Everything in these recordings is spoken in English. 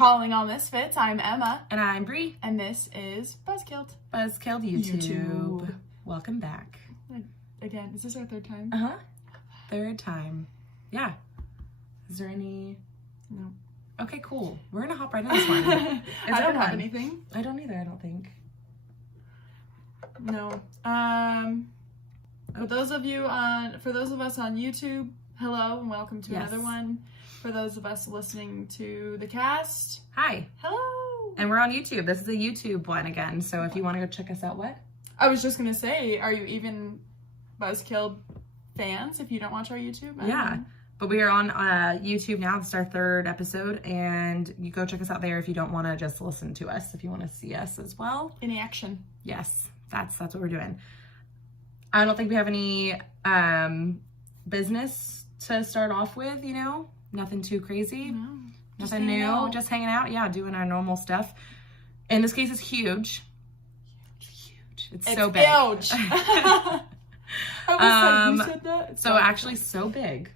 Calling all Misfits, I'm Emma. And I'm Bree. And this is Buzzkilled. Buzzkilled YouTube. Welcome back. Again, is this our third time? Uh-huh. Third time. Yeah. Is there any... No. Okay, cool. We're gonna hop right in this one. I don't have anything. I don't either, I don't think. No. For those of us on YouTube, hello and welcome to another one. For those of us listening to the cast, hi. Hello. And we're on YouTube. This is a YouTube one again. So if you want to go check us out, what? I was just gonna say, are you even Buzzkilled fans if you don't watch our YouTube? Yeah. But we are on YouTube now. This is our third episode, and you go check us out there if you don't want to just listen to us. If you want to see us as well, in action. Yes, that's what we're doing. I don't think we have any business to start off with. You know, nothing too crazy, nothing new. Just hanging out. Yeah, doing our normal stuff. In this case, it's huge. Huge. It's so big. Huge. I was like, you said that? It's so actually, so big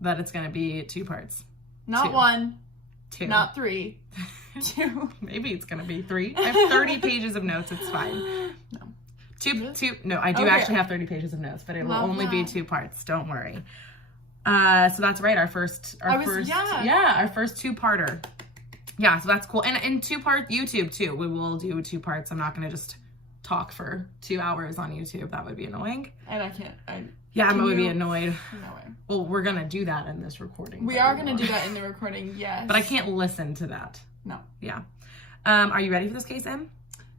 that it's going to be 2 parts. Not 1. 2. Not 3. 2. Maybe it's going to be 3. I have 30 pages of notes. It's fine. No. 2. No, I do actually have 30 pages of notes, but it will only be 2 parts. Don't worry. So that's right. Our first 2-parter. Yeah, so that's cool. And in 2-part YouTube too. We will do 2 parts. I'm not going to just talk for 2 hours on YouTube. That would be annoying. And I can't. Yeah, I'm going to be annoyed. No way. Well, we're going to do that in this recording. We are going to do that in the recording, yes. But I can't listen to that. No. Yeah. Are you ready for this case, Em?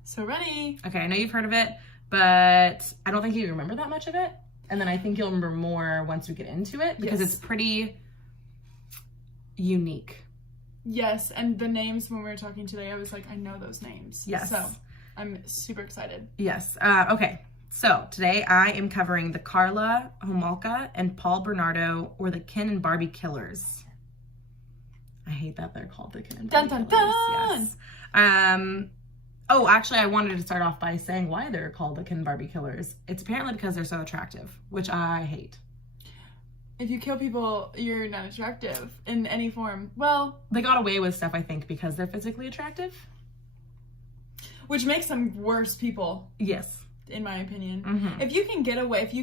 So ready. Okay, I know you've heard of it, but I don't think you remember that much of it. And then I think you'll remember more once we get into it, because it's pretty unique. Yes, and the names when we were talking today, I was like, I know those names. Yes. So I'm super excited. Yes. Okay. So today I am covering the Karla Homolka and Paul Bernardo, or the Ken and Barbie Killers. I hate that they're called the Ken and Barbie Killers. Yes. Oh, actually, I wanted to start off by saying why they're called the Ken and Barbie Killers. It's apparently because they're so attractive, which I hate. If you kill people, you're not attractive in any form. Well, they got away with stuff, I think, because they're physically attractive. Which makes them worse people. Yes. In my opinion. Mm-hmm. If you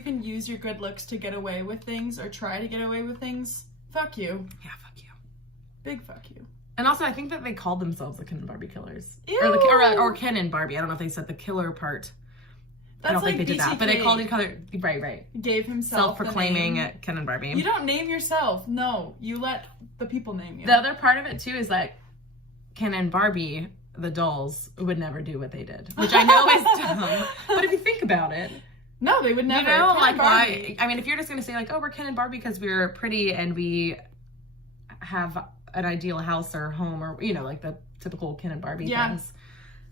can use your good looks to get away with things or try to get away with things, fuck you. Yeah, fuck you. Big fuck you. And also, I think that they called themselves the Ken and Barbie Killers. Ew. Or Ken and Barbie. I don't know if they said the killer part. That's I don't think they did BTK. that. But they called each other, right. Gave himself self-proclaiming Ken and Barbie. You don't name yourself. No, you let the people name you. The other part of it, too, is that Ken and Barbie, the dolls, would never do what they did, which I know is dumb. But if you think about it, no, they would never. You know, like why? I mean, if you're just gonna say like, oh, we're Ken and Barbie because we're pretty and we have an ideal house or home, or you know, like the typical Ken and Barbie things.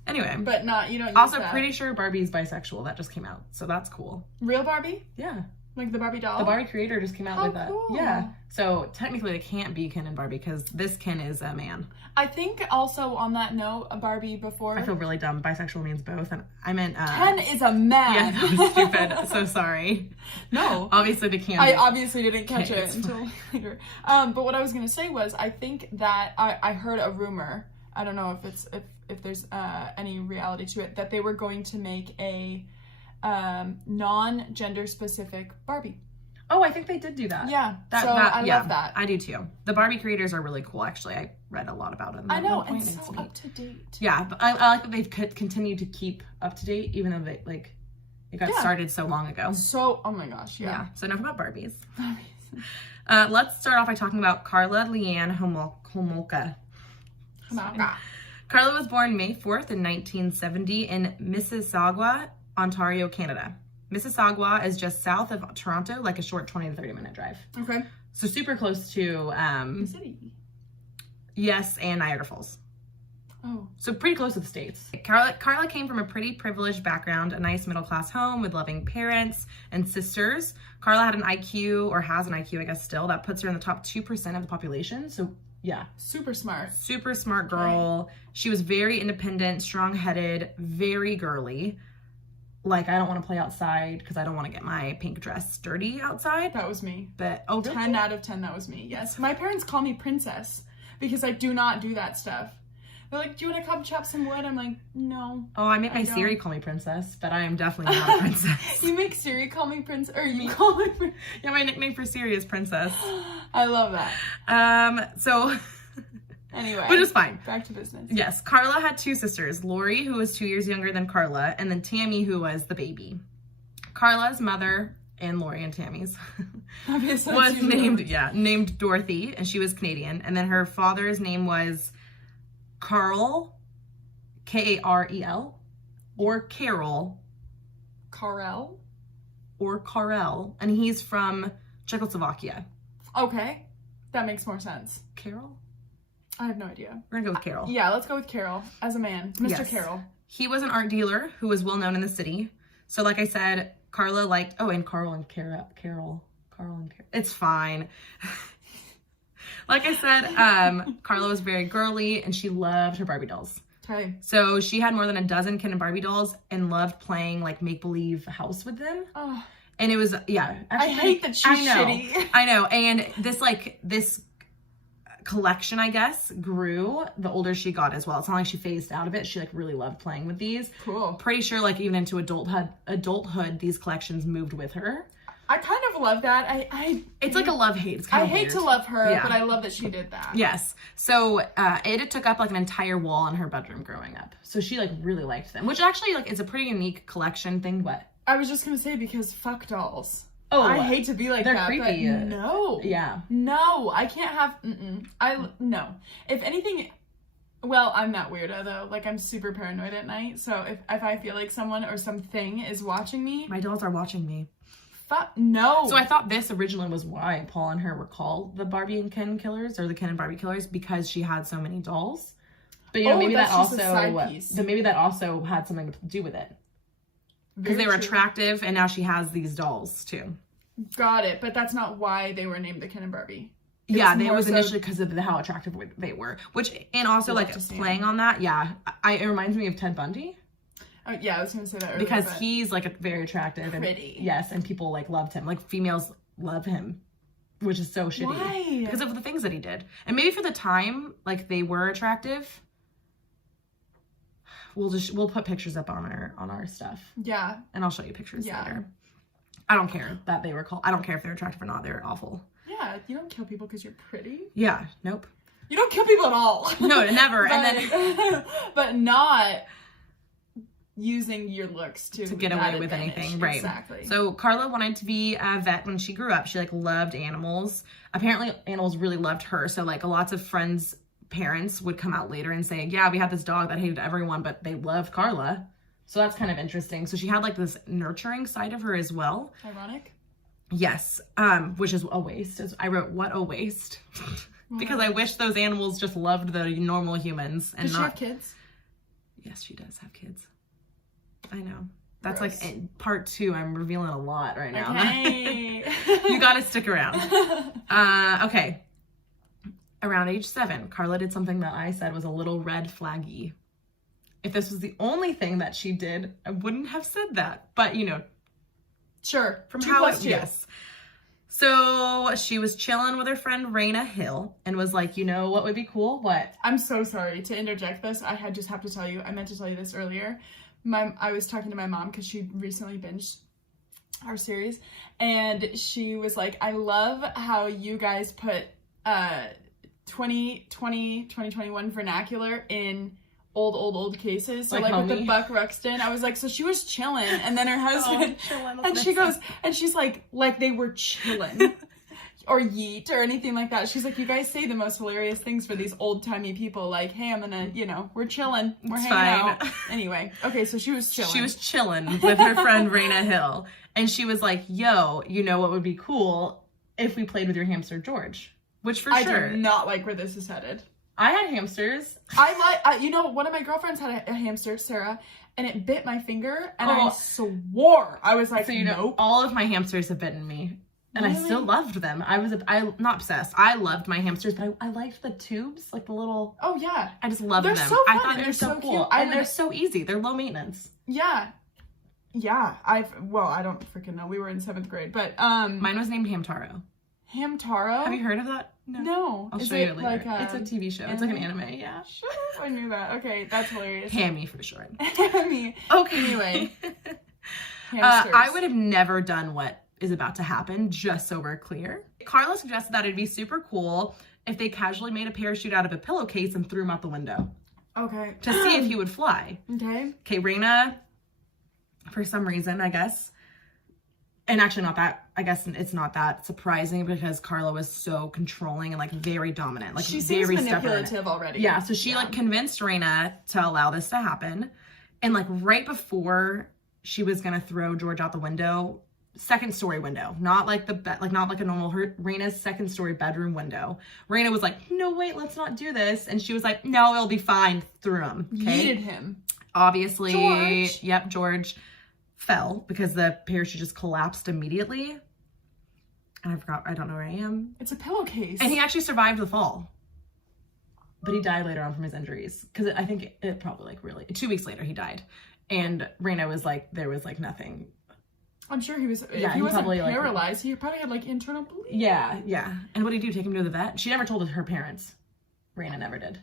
Anyway, but not you don't. Use also, that. Pretty sure Barbie's bisexual. That just came out, so that's cool. Real Barbie? Yeah. Like the Barbie doll? The Barbie creator just came out with that. Cool. Yeah. So technically they can't be Ken and Barbie because this Ken is a man. I think also on that note, a Barbie before... I feel really dumb. Bisexual means both. And I meant... Ken is a man. Yeah, that was stupid. So sorry. No. Obviously they can't. I obviously didn't catch it until later. But what I was going to say was, I think that I heard a rumor. I don't know if there's any reality to it, that they were going to make a... non-gender specific Barbie. Oh, I think they did do that. Yeah, I love that. I do too. The Barbie creators are really cool, actually. I read a lot about them. I know, and so up to date. Yeah, but I like that they've continued to keep up to date, even though it got started so long ago. So, oh my gosh, yeah. So enough about Barbies. Let's start off by talking about Karla Leanne Homolka. Karla was born May 4th in 1970 in Mississauga, Ontario, Canada. Mississauga is just south of Toronto, like a short 20 to 30 minute drive. Okay. So super close to the city. Yes, and Niagara Falls. Oh. So pretty close to the States. Karla came from a pretty privileged background, a nice middle class home with loving parents and sisters. Karla had an IQ, or has an IQ, I guess still, that puts her in the top 2% of the population. So yeah. Super smart. Super smart girl. Okay. She was very independent, strong-headed, very girly. Like, I don't want to play outside because I don't want to get my pink dress dirty outside. That was me. But, oh, really? 10 out of 10, that was me. Yes. My parents call me Princess because I do not do that stuff. They're like, do you want to come chop some wood? I'm like, no. Oh, I make my Siri call me princess, but I am definitely not a princess. You make Siri call me princess, or you call me princess? Yeah, my nickname for Siri is princess. I love that. So... Anyway. Which is fine. Back to business. Yes. Karla had 2 sisters, Lori, who was 2 years younger than Karla, and then Tammy, who was the baby. Karla's mother, and Lori and Tammy's, was named Dorothy, and she was Canadian. And then her father's name was Karl, Karel, or Carol. Karel? Or Karel, and he's from Czechoslovakia. Okay. That makes more sense. Carol? I have no idea. We're gonna go with Carol. Yeah, let's go with Carol as a man. Mr. Yes. Carol. He was an art dealer who was well known in the city. So like I said, Karla liked, and Carl and Carol. It's fine. Like I said, Karla was very girly and she loved her Barbie dolls. Okay. So she had more than a dozen Ken and Barbie dolls and loved playing like make-believe house with them. Oh. And it was, yeah. I hate that she's shitty. I know. And this collection, I guess, grew the older she got as well. It's not like she phased out of it. She like really loved playing with these. Cool. Pretty sure like even into adulthood, these collections moved with her. I kind of love that. It's like a love-hate. It's kind of I hate weird. to love her, but I love that she did that. Yes. So it took up like an entire wall in her bedroom growing up. So she like really liked them, which actually like it's a pretty unique collection thing. What? I was just gonna say, because fuck dolls. Oh, I hate to be like they're that, creepy. but no. Yeah. No, I can't have, no. If anything, well, I'm that weirdo though. Like, I'm super paranoid at night, so if I feel like someone or something is watching me. My dolls are watching me. No. So I thought this originally was why Paul and her were called the Barbie and Ken Killers, or the Ken and Barbie Killers, because she had so many dolls. But you know, maybe that also had something to do with it. Because they were attractive, and now she has these dolls too. Got it, but that's not why they were named the Ken and Barbie. It was initially because of how attractive they were. And also like playing on that, it reminds me of Ted Bundy. Oh, yeah, I was gonna say that earlier. Because he's like very attractive pretty. And people like loved him. Like females love him, which is so shitty. Why? Because of the things that he did, and maybe for the time, like they were attractive. We'll put pictures up on our stuff. Yeah. And I'll show you pictures later. I don't care that they were called. I don't care if they're attractive or not. They're awful. Yeah, you don't kill people because you're pretty. Yeah. Nope. You don't kill people at all. No, never. But not using your looks to get away with anything, right? Exactly. So Karla wanted to be a vet when she grew up. She like loved animals. Apparently, animals really loved her. So like lots of friends' parents would come out later and say, yeah, we had this dog that hated everyone, but they loved Karla. So that's kind of interesting. So she had like this nurturing side of her as well. Ironic. Yes. Which is a waste. I wrote, what a waste. Because I wish those animals just loved the normal humans. And does she have kids? Yes, she does have kids. I know. That's gross. Like in part 2. I'm revealing a lot right now. Okay. You gotta stick around. Okay. Around age 7, Karla did something that I said was a little red flaggy. If this was the only thing that she did, I wouldn't have said that. But, you know. Sure. From how it, yes. So she was chilling with her friend Raina Hill and was like, you know what would be cool? What? I'm so sorry to interject this. I just have to tell you. I meant to tell you this earlier. I was talking to my mom because she recently binged our series. And she was like, I love how you guys put 2021 vernacular in old cases. So like with the Buck Ruxton, I was like, so she was chilling, and then her husband and she goes and she's like they were chilling or yeet or anything like that. She's like, you guys say the most hilarious things for these old-timey people, like, hey, I'm gonna, we're chilling, we're hanging out. Anyway, okay, so she was chilling with her friend Raina Hill, and she was like, yo, you know what would be cool if we played with your hamster George? Which for sure. I do not like where this is headed. I had hamsters. One of my girlfriends had a hamster, Sarah, and it bit my finger, and I swore. I was like, so nope. All of my hamsters have bitten me, and really? I still loved them. I'm not obsessed. I loved my hamsters, but I liked the tubes, like the little. Oh yeah. I just loved them. So fun. I thought they're so cool, cute. and they're so easy. They're low maintenance. Yeah. Yeah. I don't freaking know. We were in 7th grade, but mine was named Hamtaro. Hamtaro? Have you heard of that? No. I'll Is show you it later. like It's a TV show. It's like an anime, yeah. Shut up, I knew that. Okay, that's hilarious. Hammy for short. Hammy. Okay. Anyway. I would have never done what is about to happen, just so we're clear. Karla suggested that it'd be super cool if they casually made a parachute out of a pillowcase and threw him out the window. Okay. To see if he would fly. Okay. Okay, Raina, for some reason, I guess, and actually not that, I guess it's not that surprising because Karla was so controlling and like very dominant. Like she very seems manipulative stubborn. already. Yeah, so she like convinced Raina to allow this to happen. And like right before she was gonna throw George out the window, second story window, not like not like a normal Raina's second story bedroom window. Raina was like, no, wait, let's not do this. And she was like, no, it'll be fine. Threw him. Okay? Yeeted him. Obviously, George. Yep, George fell because the parachute just collapsed immediately. And I don't know where I am. It's a pillowcase. And he actually survived the fall. But he died later on from his injuries. Because I think it probably like really, 2 weeks later he died. And Raina was like, there was like nothing. I'm sure he was, yeah, if he wasn't probably, paralyzed, he probably had like internal bleeding. Yeah. And what did he do? Take him to the vet? She never told her parents. Raina never did.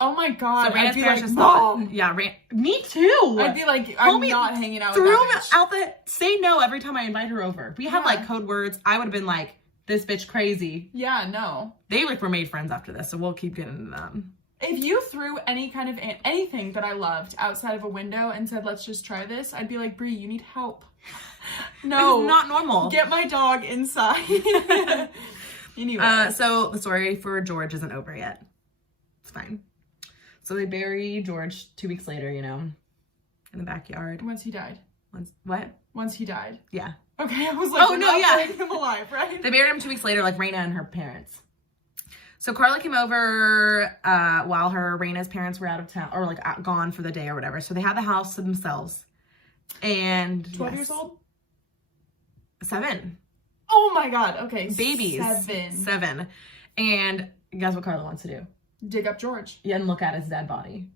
Oh my God. So Raina's I'd be parents like, just Mom. thought, yeah, me too. I'd be like, I'm not hanging out with threw that him bitch. out the, say no every time I invite her over. We have like code words. I would have been like, this bitch crazy. Yeah, no. They like were made friends after this, so we'll keep getting into them. If you threw any kind of anything that I loved outside of a window and said, let's just try this, I'd be like, Brie, you need help. No. It's not normal. Get my dog inside. Anyway. So the story for George isn't over yet. It's fine. So they bury George 2 weeks later, you know, in the backyard. Once he died. What? Once he died. Yeah. Okay, I was like, oh, no, yeah. him alive, right? They buried him 2 weeks later, like Raina and her parents. So Karla came over while Raina's parents were out of town or like gone for the day or whatever. So they had the house to themselves. And 12 years old? 7. Oh my God. Okay. Babies. 7. 7. And guess what Karla wants to do? Dig up George. Yeah, and look at his dead body.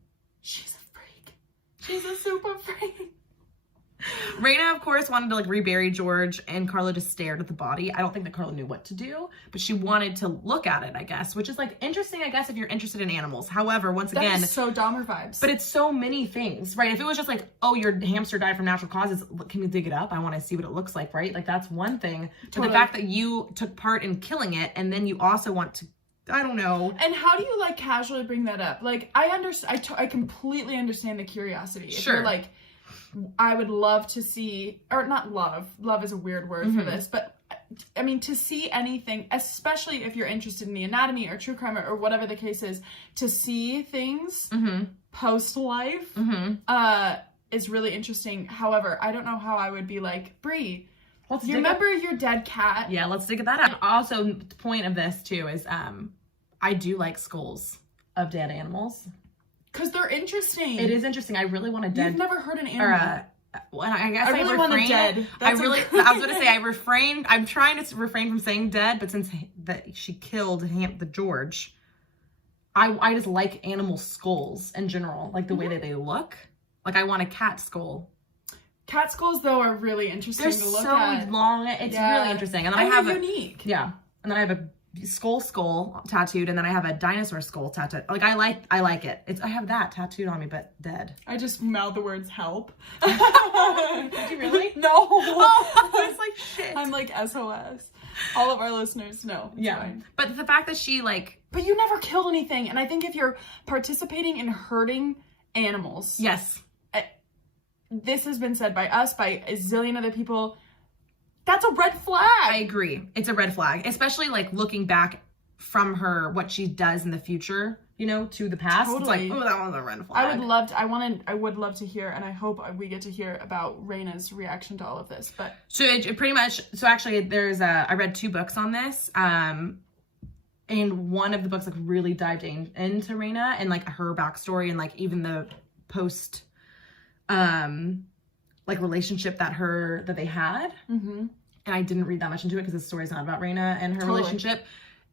She's a freak. She's a super freak. Raina, of course, wanted to like rebury George, and Karla just stared at the body. I don't think that Karla knew what to do, but she wanted to look at it, I guess, which is like interesting, I guess, if you're interested in animals. However, once again, that is so Dahmer vibes. But it's so many things, right? If it was just like, oh, your hamster died from natural causes, can you dig it up? I want to see what it looks like, right? Like that's one thing. Totally. But the fact that you took part in killing it, and then you also want to, I don't know. And how do you like casually bring that up? Like I completely understand the curiosity. If sure. You're like, I would love to see, or not love is a weird word for this, but I mean, to see anything, especially if you're interested in the anatomy or true crime or whatever the case is, to see things post-life is really interesting. However, I don't know how I would be like, Brie, you remember your dead cat? Yeah, let's dig that up. Also, the point of this too is I do like skulls of dead animals. Because they're interesting. It is interesting. I really want a dead... You've never heard an animal. Well, I guess I really want a dead. I was going to say I refrained. I'm trying to refrain from saying dead, but since she killed the George, I just like animal skulls in general, like the way that they look. Like I want a cat skull. Cat skulls though are really interesting to look at. They're so long. It's really interesting. And then I have unique. Yeah, and then I have a skull tattooed, and then I have a dinosaur skull tattooed. Like I like it. I have that tattooed on me, but dead. I just mouthed the words help. Did you really? No. Oh, it's like shit. I'm like SOS. All of our listeners know. Yeah. Fine. But the fact that she like. But you never killed anything, and I think if you're participating in hurting animals. Yes. This has been said by us, by a zillion other people. That's a red flag. I agree. It's a red flag, especially like looking back from what she does in the future, you know, to the past. Totally. It's like, oh, that was a red flag. I would love to hear, and I hope we get to hear about Raina's reaction to all of this. But so it pretty much, so actually I read 2 books on this. And one of the books like really dived into Raina and like her backstory and like even the post like relationship that they had. And I didn't read that much into it because the story's not about Raina and her relationship.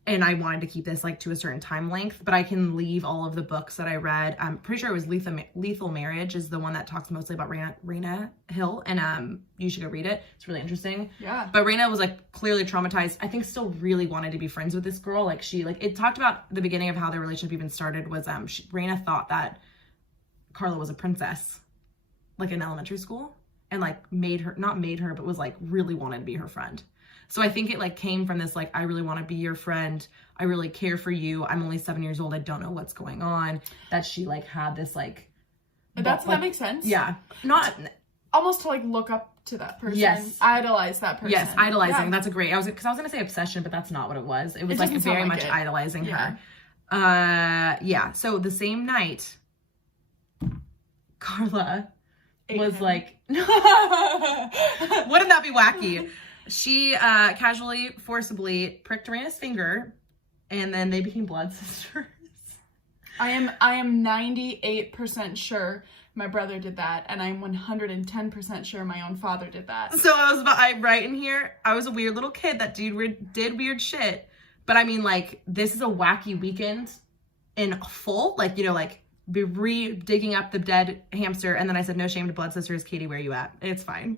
and I wanted to keep this like to a certain time length, but I can leave all of the books that I read. I'm pretty sure it was Lethal Marriage is the one that talks mostly about Raina Hill, and you should go read it. It's really interesting. Yeah. But Raina was like clearly traumatized. I think still really wanted to be friends with this girl. Like it talked about the beginning of how their relationship even started was Raina thought that Karla was a princess, like in elementary school, and like not made her, but was like really wanted to be her friend. So I think it like came from this, like, I really want to be your friend. I really care for you. I'm only 7 years old. I don't know what's going on. That she like had this like. That makes sense. Yeah. Not. Almost to like look up to that person. Yes. Idolize that person. Yes, idolizing. Yeah. That's a great. Because I was gonna say obsession, but that's not what it was. It was like very much idolizing her. Yeah. So the same night, Karla was like, wouldn't that be wacky? She casually, forcibly pricked Raina's finger, and then they became blood sisters. I am 98% sure my brother did that, and I'm 110% sure my own father did that. So I right in here, I was a weird little kid that did weird shit. But I mean, like, this is a wacky weekend in full. Like, you know, like, digging up the dead hamster, and then I said, no shame to blood sisters. Katie, where you at? It's fine.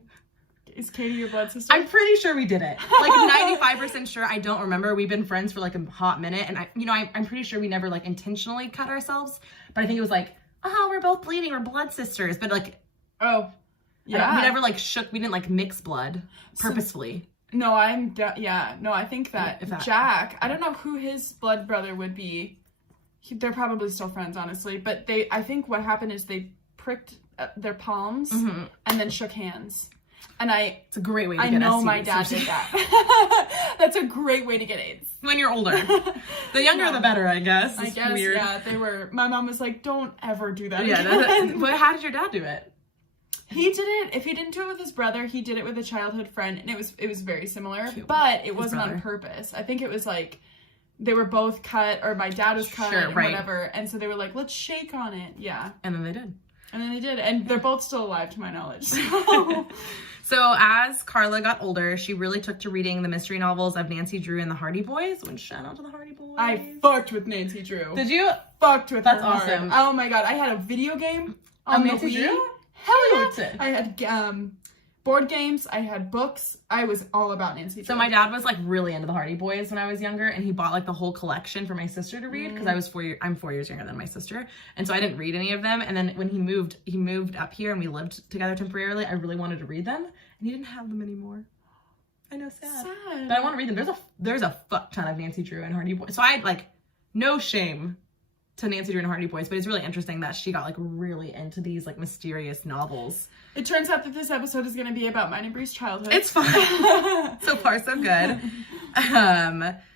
Is Katie your blood sister? I'm pretty sure we did it. Like 95% sure. I don't remember. We've been friends for like a hot minute, and I'm pretty sure we never like intentionally cut ourselves. But I think it was like, oh, we're both bleeding. We're blood sisters. But like, oh, yeah, we never like shook. We didn't like mix blood purposefully. No, no, I think that Jack. I don't know who his blood brother would be. They're probably still friends, honestly. But I think what happened is they pricked their palms and then shook hands. And it's a great way to get STDs. I know my dad did that. That's a great way to get AIDS. When you're older. The younger the better, I guess. I guess, weird. Yeah, they were. My mom was like, don't ever do that again. But how did your dad do it? He did it. If he didn't do it with his brother, he did it with a childhood friend. And it was very similar. Cute. But it wasn't on purpose. I think it was like, they were both cut, or my dad was cut, or whatever. And so they were like, let's shake on it. Yeah. And then they did. And they're both still alive to my knowledge. So as Karla got older, she really took to reading the mystery novels of Nancy Drew and the Hardy Boys. Shout out to the Hardy Boys. I fucked with Nancy Drew. Did you? Fucked with That's her awesome. Hard. Oh my god, I had a video game on Nancy the Wii. Drew? Hell yeah. I had board games. I had books. I was all about Nancy Drew. So my dad was like really into the Hardy Boys when I was younger, and he bought like the whole collection for my sister to read because I'm 4 years younger than my sister, and so I didn't read any of them. And then when he moved up here and we lived together temporarily, I really wanted to read them, and he didn't have them anymore. I know, sad. But I want to read them. There's a fuck ton of Nancy Drew and Hardy Boys, so I had like no shame to Nancy Drew and Hardy Boys, but it's really interesting that she got like really into these like mysterious novels. It turns out that this episode is going to be about mine and Bree's childhood. It's fine. So far, so good.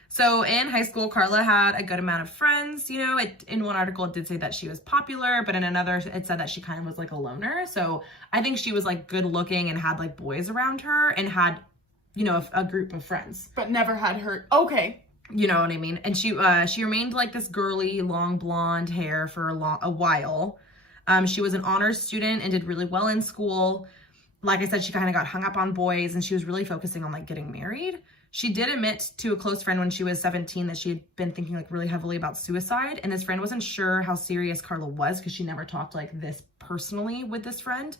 So in high school, Karla had a good amount of friends. You know, in one article, it did say that she was popular, but in another, it said that she kind of was like a loner. So I think she was like good looking and had like boys around her and had, you know, a group of friends. But never had her. Okay. You know what I mean? And she remained like this girly, long blonde hair for a while. She was an honors student and did really well in school. Like I said, she kind of got hung up on boys, and she was really focusing on like getting married. She did admit to a close friend when she was 17 that she had been thinking like really heavily about suicide. And this friend wasn't sure how serious Karla was because she never talked like this personally with this friend.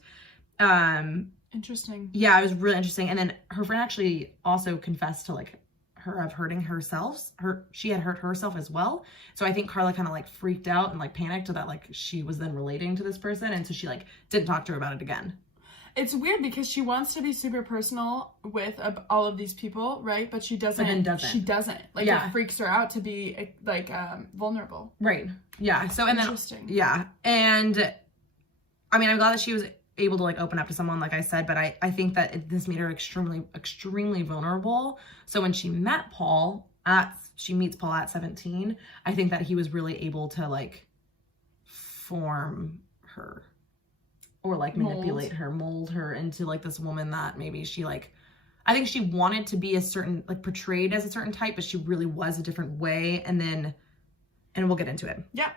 Interesting. Yeah, it was really interesting. And then her friend actually also confessed to like her of hurting herself. She had hurt herself as well. So I think Karla kind of like freaked out and like panicked that like she was then relating to this person, and so she like didn't talk to her about it again. It's weird because she wants to be super personal with all of these people, right? But she doesn't. But then doesn't. She doesn't. Like it freaks her out to be like vulnerable. Right. Yeah. So and interesting. Then yeah, and I mean I'm glad that she was able to like open up to someone, like I said, but I think that this made her extremely vulnerable. So when she met Paul she meets Paul at 17, I think that he was really able to like form her or like manipulate her, mold her into like this woman that maybe she like, I think she wanted to be a certain, like portrayed as a certain type, but she really was a different way. And we'll get into it. Yeah.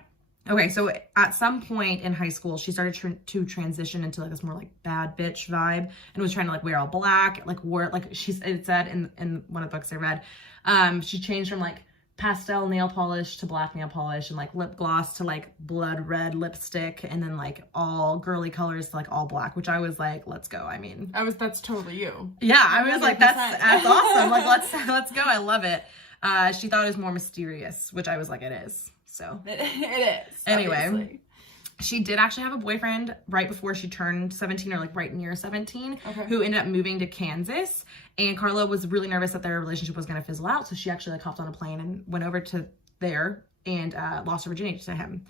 Okay, so at some point in high school, she started to transition into like this more like bad bitch vibe, and was trying to like wear all black, like wore like it said in one of the books I read, she changed from like pastel nail polish to black nail polish, and like lip gloss to like blood red lipstick, and then like all girly colors to like all black, which I was like, let's go. I mean, that's totally you. Yeah, I was like, that's awesome. Like, let's go. I love it. She thought it was more mysterious, which I was like, it is. So it is. Anyway, obviously. She did actually have a boyfriend right before she turned 17, or like right near 17, okay. who ended up moving to Kansas. And Karla was really nervous that their relationship was going to fizzle out. So she actually like hopped on a plane and went over to there and lost her virginity to him.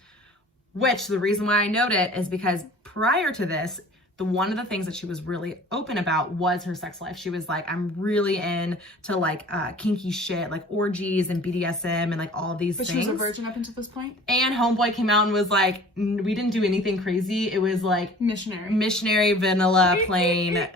Which the reason why I note it is because prior to this, one of the things that she was really open about was her sex life. She was like, I'm really into like kinky shit, like orgies and BDSM and like all of these things. But she was a virgin up until this point? And homeboy came out and was like, we didn't do anything crazy. It was like missionary vanilla plain.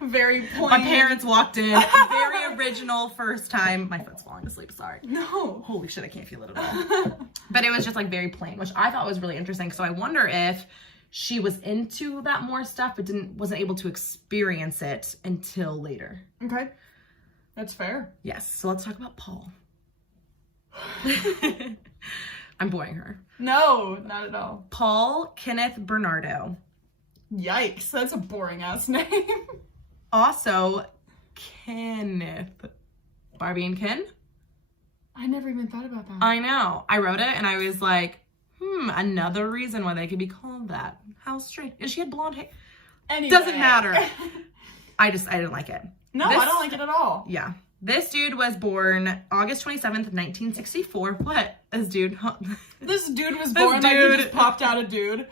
Very plain. My parents walked in. Very original first time. My foot's falling asleep, sorry. No. Holy shit, I can't feel it at all. But it was just like very plain, which I thought was really interesting. So I wonder if she was into that more stuff, but wasn't able to experience it until later. Okay. That's fair. Yes. So let's talk about Paul. I'm boring her. No, not at all. Paul Kenneth Bernardo. Yikes. That's a boring ass name. Also, Kenneth. Barbie and Ken? I never even thought about that. I know. I wrote it and I was like, another reason why they could be called that. How strange. And she had blonde hair. Anyway. Doesn't matter. I didn't like it. No, I don't like it at all. Yeah. This dude was born August 27th, 1964. What? This dude. This dude was born like he just popped out a dude.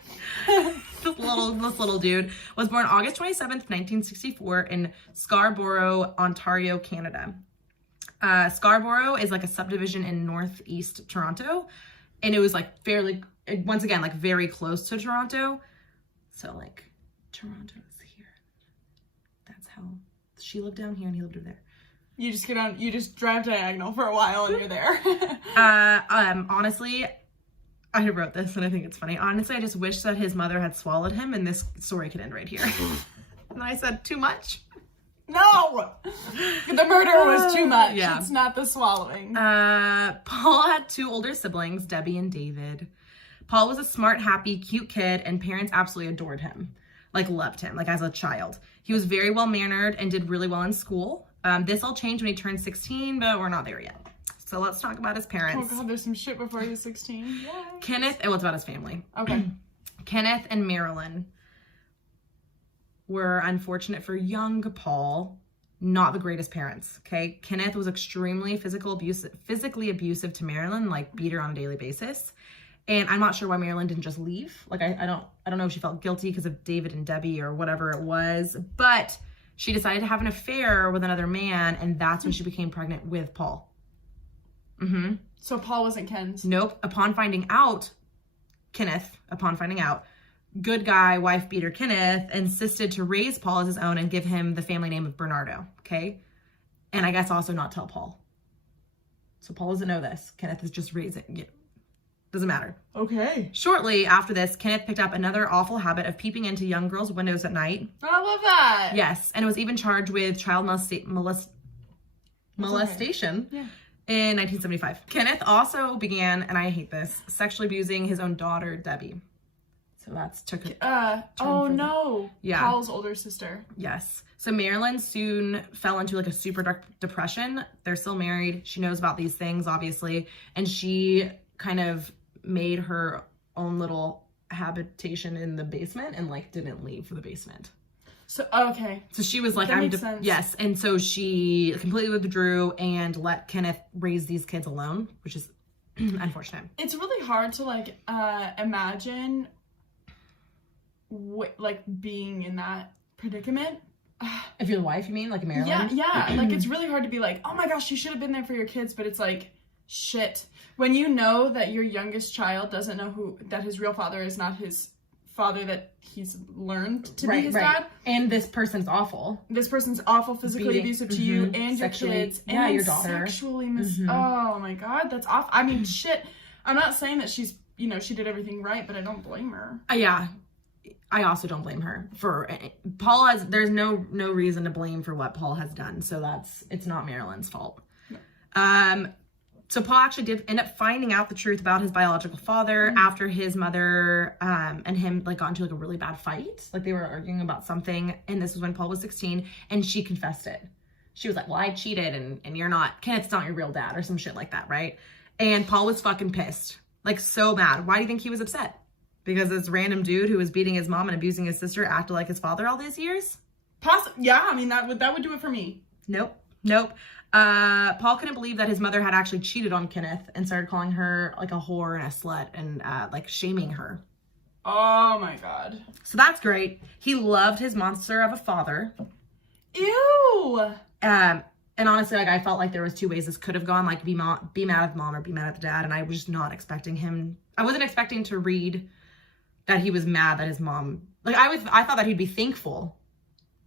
This little dude was born August 27th, 1964 in Scarborough, Ontario, Canada. Scarborough is like a subdivision in northeast Toronto. And it was like once again, like very close to Toronto. So like Toronto's here. That's how she lived down here and he lived over there. You just drive diagonal for a while and you're there. Honestly, I wrote this and I think it's funny. Honestly, I just wish that his mother had swallowed him and this story could end right here. And I said too much. No! The murder was too much. Yeah. It's not the swallowing. Paul had two older siblings, Debbie and David. Paul was a smart, happy, cute kid, and parents absolutely adored him. Like, loved him, like, as a child. He was very well-mannered and did really well in school. This all changed when he turned 16, but we're not there yet. So let's talk about his parents. Oh, God, there's some shit before he was 16. Yay. Kenneth, it's about his family. Okay. Kenneth and Marilyn were, unfortunate for young Paul, not the greatest parents, okay? Kenneth was extremely physically abusive to Marilyn, like beat her on a daily basis. And I'm not sure why Marilyn didn't just leave. Like, I don't know if she felt guilty because of David and Debbie or whatever it was, but she decided to have an affair with another man, and that's when she became pregnant with Paul. Mm-hmm. So Paul wasn't Ken's? Nope. Upon finding out, good guy, wife beater Kenneth insisted to raise Paul as his own and give him the family name of Bernardo, okay? And I guess also not tell Paul. So Paul doesn't know this. Kenneth is just raising, doesn't matter. Okay. Shortly after this, Kenneth picked up another awful habit of peeping into young girls' windows at night. I love that. Yes, and was even charged with child molestation. Yeah. In 1975. Kenneth also began, and I hate this, sexually abusing his own daughter, Debbie. So that's oh no. Yeah. Paul's older sister. Yes. So Marilyn soon fell into like a super dark depression. They're still married. She knows about these things, obviously. And she kind of made her own little habitation in the basement and like didn't leave for the basement. So, okay. So she was like, that makes sense. Yes. And so she completely withdrew and let Kenneth raise these kids alone, which is unfortunate. It's really hard to like imagine like being in that predicament. If you're the wife, you mean, like Marilyn? Yeah. Like, it's really hard to be like, oh my gosh, you should have been there for your kids, but it's like, shit. When you know that your youngest child doesn't know that his real father is not his father that he's learned to be his dad. And this person's awful. This person's awful, physically abusive to you and sexually, your kids. And your daughter. Sexually oh my God, that's awful. I mean, shit. I'm not saying that she's, she did everything right, but I don't blame her. Yeah. I also don't blame her for Paul there's no reason to blame for what Paul has done. So it's not Marilyn's fault. No. So Paul actually did end up finding out the truth about his biological father after his mother and him like got into like a really bad fight. Like they were arguing about something, and this was when Paul was 16, and she confessed it. She was like, well, I cheated and you're not, Kenneth's not your real dad or some shit like that, right? And Paul was fucking pissed. Like so mad. Why do you think he was upset? Because this random dude who was beating his mom and abusing his sister acted like his father all these years? Yeah, I mean, that would do it for me. Nope. Paul couldn't believe that his mother had actually cheated on Kenneth and started calling her like a whore and a slut and like shaming her. Oh my God. So that's great. He loved his monster of a father. Ew. And honestly, like I felt like there was two ways this could have gone, like be mad at the mom or be mad at the dad. And I was just not expecting him. I wasn't expecting to read that he was mad that his mom, like I thought that he'd be thankful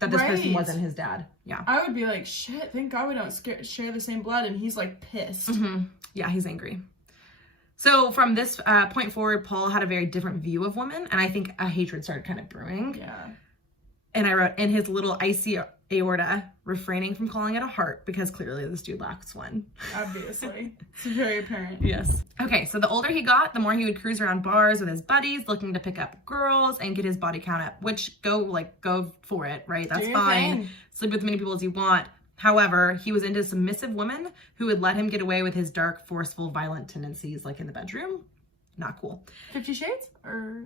that this person wasn't his dad. Yeah. I would be like, shit, thank God we don't share the same blood. And he's like pissed. Mm-hmm. Yeah, he's angry. So from this point forward, Paul had a very different view of women. And I think a hatred started kind of brewing. Yeah. And I wrote, in his little icy aorta, refraining from calling it a heart because clearly this dude lacks one. Obviously. It's very apparent. Yes. Okay, so the older he got, the more he would cruise around bars with his buddies, looking to pick up girls and get his body count up, which go for it, right? That's fine. Sleep with as many people as you want. However, he was into submissive women who would let him get away with his dark, forceful, violent tendencies, like in the bedroom. Not cool. 50 Shades? Or...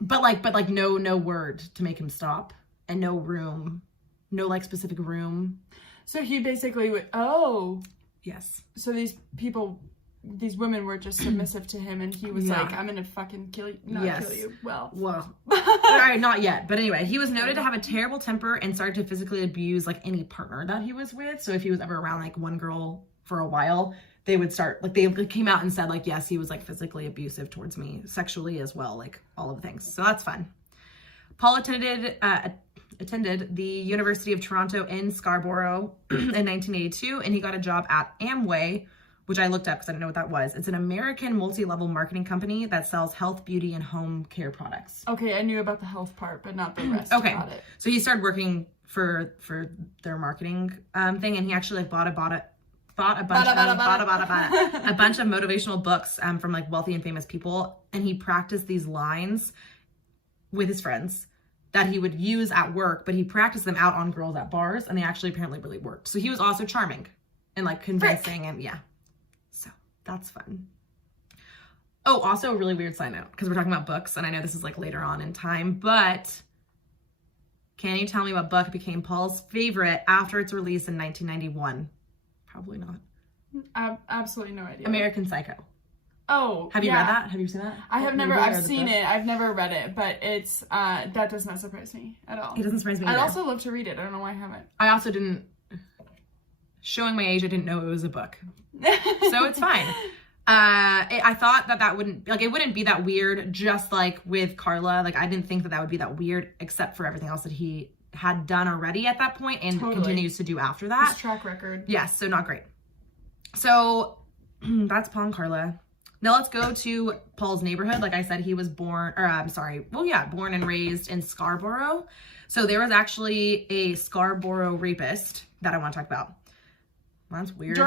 But no word to make him stop. And no room. No, like, specific room. So he basically would... Oh. Yes. So these women were just submissive to him, and he was like, I'm gonna fucking kill you. Kill you. Well. All right, not yet. But anyway, he was noted to have a terrible temper and started to physically abuse, like, any partner that he was with. So if he was ever around, like, one girl for a while, they would start... Like, they came out and said, like, yes, he was, like, physically abusive towards me. Sexually as well. Like, all of the things. So that's fun. Paul attended the University of Toronto in Scarborough in 1982, and he got a job at Amway, which I looked up because I didn't know what that was. It's an American multi-level marketing company that sells health, beauty, and home care products. Okay, I knew about the health part, but not the rest about it. So he started working for their marketing thing, and he actually like bought a bunch of motivational books from like wealthy and famous people, and he practiced these lines with his friends that he would use at work, but he practiced them out on girls at bars, and they actually apparently really worked. So he was also charming and like convincing, and yeah. So that's fun. Oh, also a really weird side note, because we're talking about books, and I know this is like later on in time, but can you tell me what book became Paul's favorite after its release in 1991? Probably not. Absolutely no idea. American Psycho. Oh, have you read that? Have you seen that? I've seen it. I've never read it, but it's, that does not surprise me at all. It doesn't surprise me either. I'd also love to read it. I don't know why I haven't. I also didn't, showing my age, I didn't know it was a book. So it's fine. I thought that wouldn't, like, it wouldn't be that weird, just like with Karla. Like, I didn't think that would be that weird, except for everything else that he had done already at that point and continues to do after that. His track record. Yes, so not great. So that's Paul and Karla. Now let's go to Paul's neighborhood. Like I said, he was born and raised in Scarborough. So there was actually a Scarborough rapist that I want to talk about. That's weird.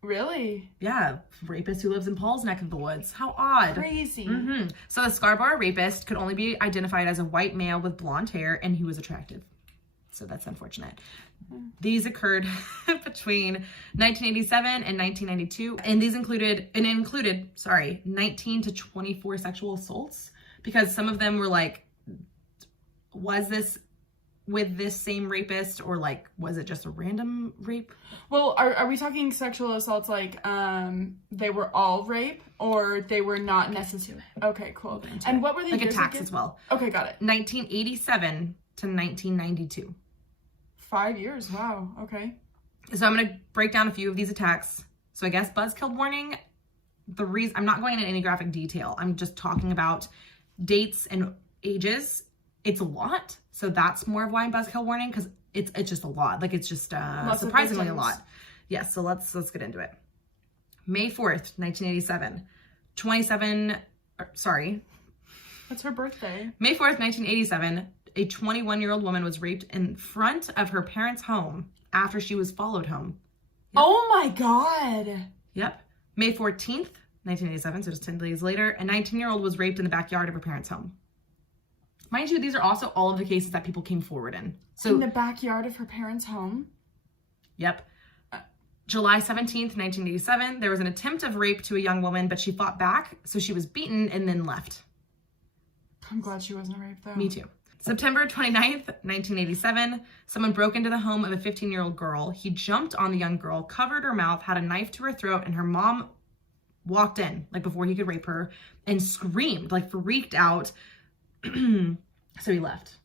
Really? Yeah, rapist who lives in Paul's neck of the woods. How odd. Crazy. Mm-hmm. So the Scarborough rapist could only be identified as a white male with blonde hair, and he was attractive. So that's unfortunate. These occurred between 1987 and 1992, and these included 19 to 24 sexual assaults, because some of them were like, was this with this same rapist, or like, was it just a random rape? Well, are we talking sexual assaults like they were all rape, or they were not necessary? Okay, cool. And what were they? Like attacks as well. Okay, got it. 1987 to 1992. 5 years. Wow. Okay. So I'm going to break down a few of these attacks. So I guess buzzkill warning. The reason I'm not going into any graphic detail. I'm just talking about dates and ages. It's a lot. So that's more of why I'm buzzkill warning, because it's just a lot. Like it's just surprisingly a lot. Yes. So let's get into it. May 4th, 1987. That's her birthday. May 4th, 1987. A 21-year-old woman was raped in front of her parents' home after she was followed home. Yep. Oh my God. Yep. May 14th, 1987, so just 10 days later, a 19-year-old was raped in the backyard of her parents' home. Mind you, these are also all of the cases that people came forward in. So in the backyard of her parents' home? Yep. July 17th, 1987, there was an attempt of rape to a young woman, but she fought back, so she was beaten and then left. I'm glad she wasn't raped, though. Me too. September 29th, 1987, someone broke into the home of a 15-year-old girl. He jumped on the young girl, covered her mouth, had a knife to her throat, and her mom walked in, like, before he could rape her, and screamed, like, freaked out. So he left.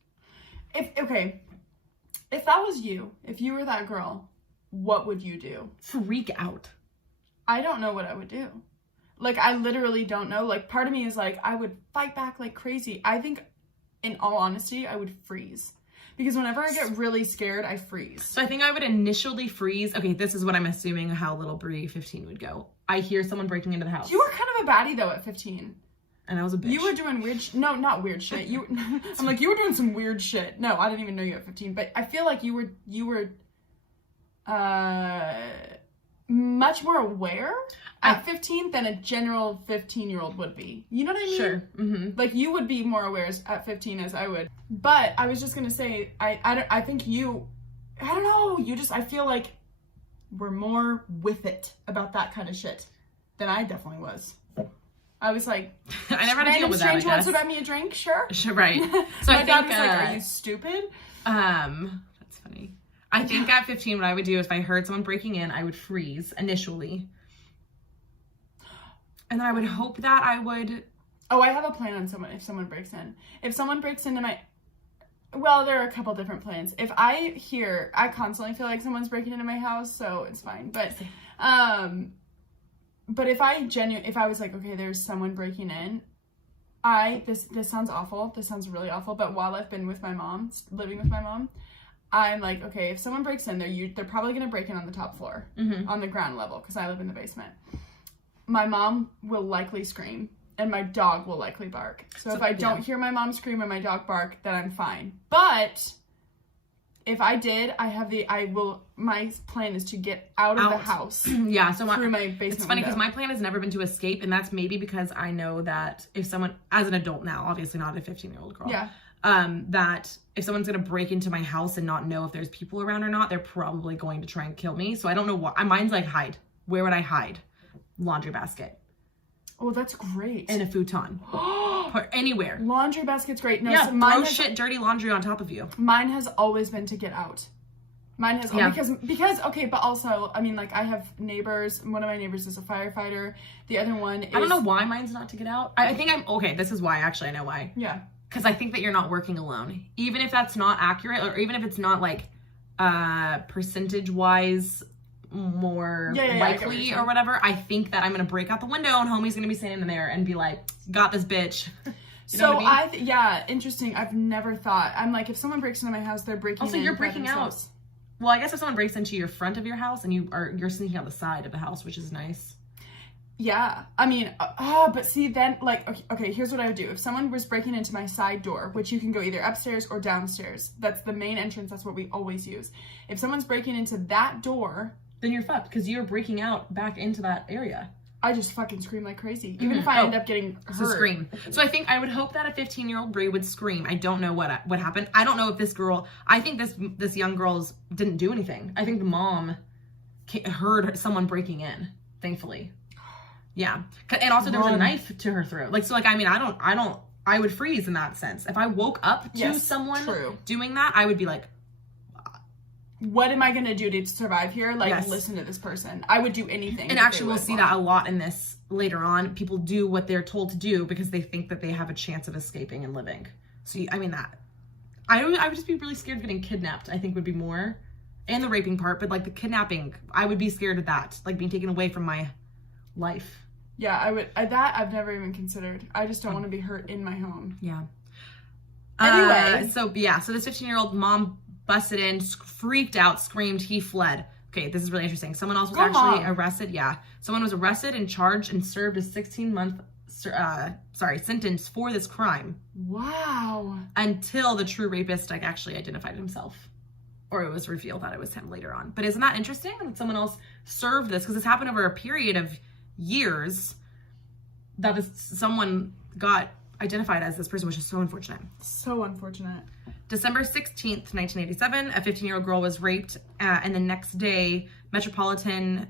If that was you, if you were that girl, what would you do? Freak out. I don't know what I would do. Like, I literally don't know. Like, part of me is like, I would fight back like crazy. I think, in all honesty, I would freeze. Because whenever I get really scared, I freeze. So I think I would initially freeze. Okay, this is what I'm assuming how little Brie, 15, would go. I hear someone breaking into the house. You were kind of a baddie, though, at 15. And I was a bitch. You were doing weird no, not weird shit. I'm like, you were doing some weird shit. No, I didn't even know you at 15. But I feel like you were much more aware at 15 than a general 15-year-old would be. You know what I mean? Sure. Mm-hmm. Like, you would be more aware at 15 as I would. But I was just gonna say, I think you, I don't know, I feel like we're more with it about that kind of shit than I definitely was. I was like, I never had to deal with that, I stranger wants guess. to buy me a drink? Sure. Sure, right. So My I dad think, was like, are you stupid? That's funny. I think at 15, what I would do is if I heard someone breaking in, I would freeze initially. And then I would hope that I would... Oh, I have a plan on if someone breaks in. If someone breaks into my... Well, there are a couple different plans. If I constantly feel like someone's breaking into my house, so it's fine. But if I was like, okay, there's someone breaking in, this sounds awful. This sounds really awful. But while I've been with my mom, living with my mom, I'm like, okay, if someone breaks in, they're probably going to break in on the top floor, on the ground level, because I live in the basement. My mom will likely scream, and my dog will likely bark. So if I don't hear my mom scream or my dog bark, then I'm fine. But if I did, my plan is to get out of the house. Yeah, so through my basement. It's funny because my plan has never been to escape, and that's maybe because I know that if someone, as an adult now, obviously not a 15-year-old girl, that if someone's gonna break into my house and not know if there's people around or not, they're probably going to try and kill me. So I don't know what. Mine's like hide. Where would I hide? Laundry basket. Oh, that's great. And a futon. Anywhere. Laundry basket's great. No, yeah, so throw dirty laundry on top of you. Mine has always been to get out. Mine has because okay, but also, I mean, like, I have neighbors. One of my neighbors is a firefighter. The other one is... I don't know why mine's not to get out. I think okay, this is why, actually, I know why. Yeah. Because I think that you're not working alone. Even if that's not accurate, or even if it's not, like, percentage-wise more likely or whatever, I think that I'm going to break out the window and homie's going to be standing there and be like, got this bitch. You know what I mean? Interesting. I've never thought. I'm like, if someone breaks into my house, they're breaking in. Also, you're breaking out. Well, I guess if someone breaks into your front of your house and you're sneaking out the side of the house, which is nice. Yeah. I mean, but see, then, like, okay, here's what I would do. If someone was breaking into my side door, which you can go either upstairs or downstairs, that's the main entrance, that's what we always use. If someone's breaking into that door... Then you're fucked, because you're breaking out back into that area. I just fucking scream like crazy. Even if I end up getting hurt. So scream. So I think I would hope that a 15-year-old Brie would scream. I don't know what happened. I don't know if this girl... I think this young girl's didn't do anything. I think the mom heard someone breaking in, thankfully. Yeah. And also there was a knife to her throat. Like, so, like, I mean, I would freeze in that sense. If I woke up to someone doing that, I would be like... What am I going to do to survive here? Like, listen to this person. I would do anything. And actually, we'll see that a lot in this later on. People do what they're told to do because they think that they have a chance of escaping and living. So, I mean, I would just be really scared of getting kidnapped, I think would be more. And the raping part, but, like, the kidnapping, I would be scared of that. Like, being taken away from my life. Yeah, I would. That I've never even considered. I just don't want to be hurt in my home. Yeah. Anyway. So this 15-year-old mom busted in, freaked out, screamed, he fled. Okay, this is really interesting. Someone else was actually arrested. Yeah. Someone was arrested and charged and served a 16-month sentence for this crime. Wow. Until the true rapist actually identified himself. Or it was revealed that it was him later on. But isn't that interesting that someone else served this? Because it's happened over a period of years that someone got identified as this person, which is so unfortunate. So unfortunate. December 16th, 1987, a 15-year-old girl was raped, and the next day, Metropolitan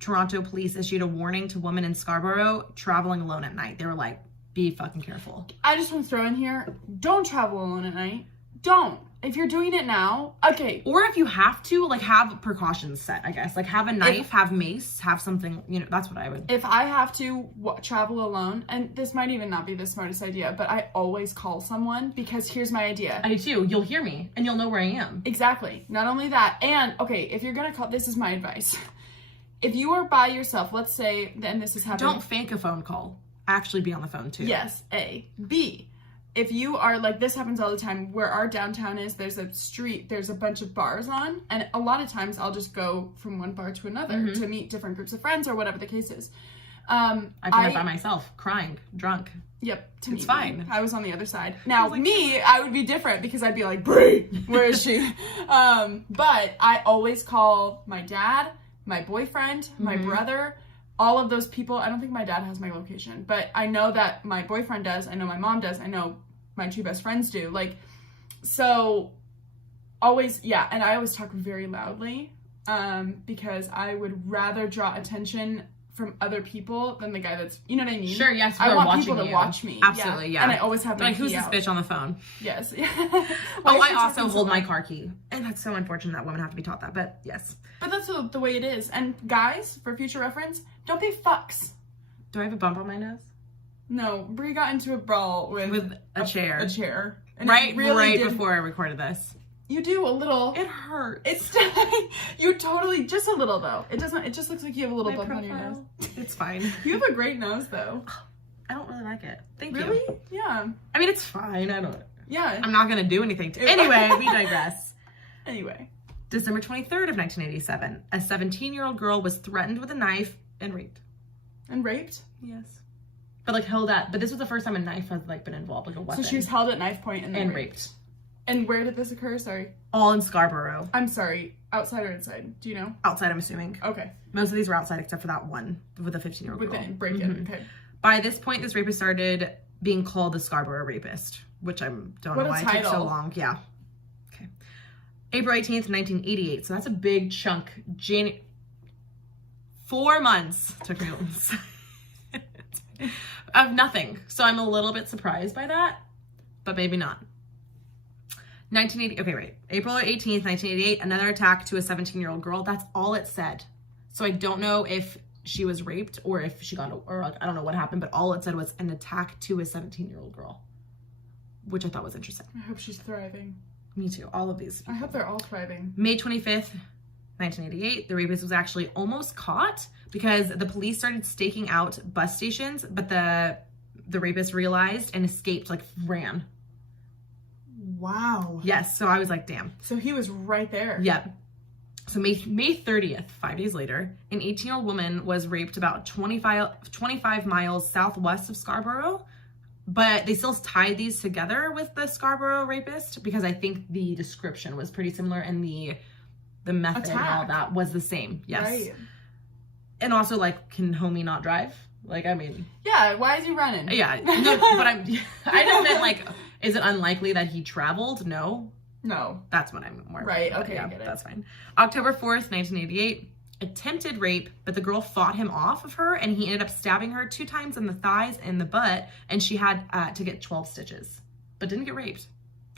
Toronto police issued a warning to women in Scarborough traveling alone at night. They were like, be fucking careful. I just want to throw in here, don't travel alone at night. Don't. If you're doing it now, okay. Or if you have to, like, have precautions set, I guess. Like, have a knife, have mace, have something, you know, that's what I would. If I have to travel alone, and this might even not be the smartest idea, but I always call someone, because here's my idea. I do too. You'll hear me, and you'll know where I am. Exactly. Not only that, and, okay, if you're gonna call, this is my advice. If you are by yourself, let's say, and this is happening. Don't fake a phone call. Actually be on the phone, too. Yes, A. B. If you are, like, this happens all the time, where our downtown is, there's a street, there's a bunch of bars on, and a lot of times I'll just go from one bar to another to meet different groups of friends or whatever the case is. I've done it by myself, crying, drunk. Yep, it's fine. I was on the other side. Now, I would be different because I'd be like, Brie, where is she? But I always call my dad, my boyfriend, my brother, all of those people. I don't think my dad has my location, but I know that my boyfriend does. I know my mom does. I know my two best friends do. Like, so always, yeah. And I always talk very loudly because I would rather draw attention from other people than the guy that's, you know what I mean? Sure, yes. I want people to watch me. Absolutely, yeah. And I always have my like, who's key this out. bitch on the phone? Yes. I also hold my car key. And that's so unfortunate that women have to be taught that, but yes. But that's the way it is. And guys, for future reference, don't be fucks. Do I have a bump on my nose? No, Brie got into a brawl with a chair. A chair. And right before I recorded this. You do a little. It hurts. It's you totally, just a little though. It doesn't. It just looks like you have a little bump on your nose. It's fine. You have a great nose though. I don't really like it. Thank you. Really? Yeah. I mean, it's fine. Yeah. I'm not gonna do anything to. Anyway, we digress. Anyway. December 23rd of 1987, a 17-year-old girl was threatened with a knife and raped. And raped? Yes. But like held at, but this was the first time a knife has like been involved, like a weapon. So she was held at knife point and then raped. And where did this occur? Sorry. All in Scarborough. I'm sorry. Outside or inside? Do you know? Outside, I'm assuming. Okay. Most of these were outside except for that one with a 15-year-old girl. With the break-in. Okay. By this point, this rapist started being called the Scarborough Rapist, which I don't know why it took so long. Yeah. Okay. April 18th, 1988. So that's a big chunk. 4 months took me of nothing. So I'm a little bit surprised by that, but maybe not. 1980. Okay, wait. April 18th, 1988. Another attack to a 17-year-old girl. That's all it said. So I don't know if she was raped or if she got, or I don't know what happened, but all it said was an attack to a 17-year-old girl, which I thought was interesting. I hope she's thriving. Me too. All of these. I hope they're all thriving. May 25th, 1988. The rapist was actually almost caught because the police started staking out bus stations, but the rapist realized and escaped, like ran. Wow. Yes. So I was like, damn. So he was right there. Yep. So May 30th, 5 days later, an 18-year-old woman was raped about 25 miles southwest of Scarborough, but they still tied these together with the Scarborough rapist because I think the description was pretty similar and the method and all that was the same. Yes. Right. And also, like, can homie not drive? Like, I mean. Yeah, why is he running? Yeah. No, but I just meant, like, is it unlikely that he traveled? No. No. That's what I'm more right, about. okay, Yeah, I get it. That's fine. October 4th, 1988, attempted rape, but the girl fought him off of her, and he ended up stabbing her 2 times in the thighs and the butt, and she had to get 12 stitches, but didn't get raped.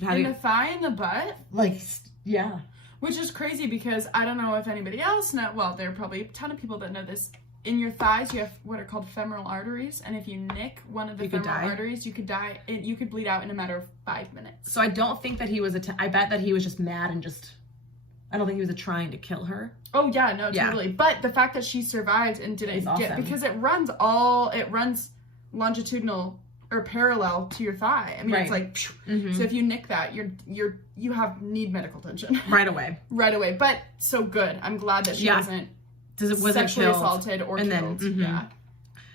In the thigh and the butt? Like, yeah. Which is crazy because I don't know if anybody else knows, well, there are probably a ton of people that know this. In your thighs, you have what are called femoral arteries, and if you nick one of the femoral arteries, you could die. You could bleed out in a matter of 5 minutes. So I don't think that he was. I bet that he was just mad and just. I don't think he was trying to kill her. Oh yeah, no, totally. Yeah. But the fact that she survived and didn't get because it runs longitudinal or parallel to your thigh. I mean, it's like so if you nick that, you need medical attention right away. Right away. But so good. I'm glad that she wasn't. Was sexually assaulted or and killed. Then, yeah.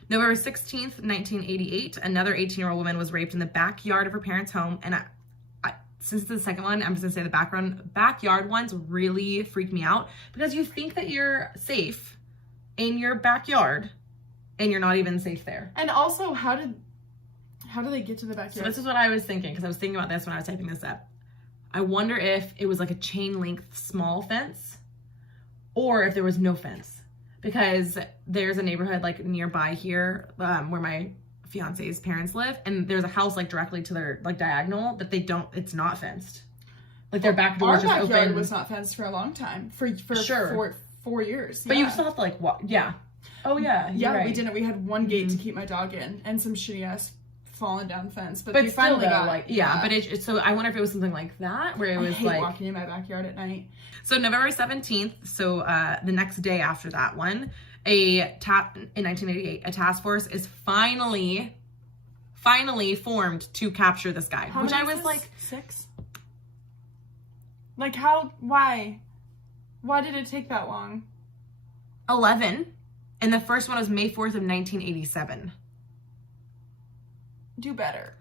November 16th, 1988, another 18-year-old woman was raped in the backyard of her parents' home. And since it's the second one, I'm just going to say the backyard ones really freak me out. Because you think that you're safe in your backyard and you're not even safe there. And also, how do they get to the backyard? So this is what I was thinking, because I was thinking about this when I was typing this up. I wonder if it was like a chain link small fence, or if there was no fence, because there's a neighborhood like nearby here where my fiance's parents live, and there's a house like directly to their like diagonal that it's not fenced. Like their back door is just open. Our backyard was not fenced for a long time, for sure. 4 years. But you still have to like walk. Yeah. Oh yeah. Yeah, right. we didn't. We had one gate to keep my dog in, and some shitty ass fallen down fence. But we still, finally got like But it's so I wonder if it was something like that where it was hate walking in my backyard at night. So November 17th. So the next day after that one, in 1988, a task force is finally formed to capture this guy. Which I was like 6. Like how? Why? Why did it take that long? 11, and the first one was May 4th of 1987. Do better.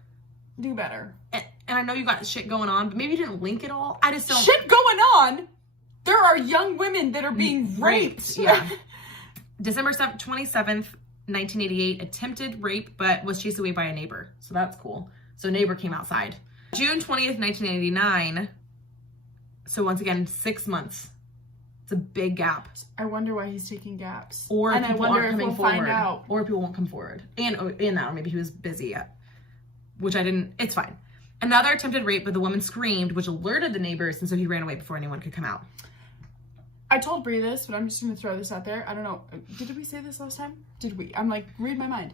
And I know you got shit going on, but maybe you didn't link it all. I just don't. Shit going on? There are young women that are being raped. Yeah. December 27th, 1988, attempted rape, but was chased away by a neighbor. So that's cool. So a neighbor came outside. June 20th, 1989. So once again, 6 months. It's a big gap. I wonder why he's taking gaps. Or and people I wonder aren't coming if we'll forward. Find out. Or people won't come forward. And that, or maybe he was busy, which I didn't. It's fine. Another attempted rape, but the woman screamed, which alerted the neighbors, and so he ran away before anyone could come out. I told Brie this, but I'm just going to throw this out there. I don't know. Did we say this last time? Did we? I'm like, read my mind.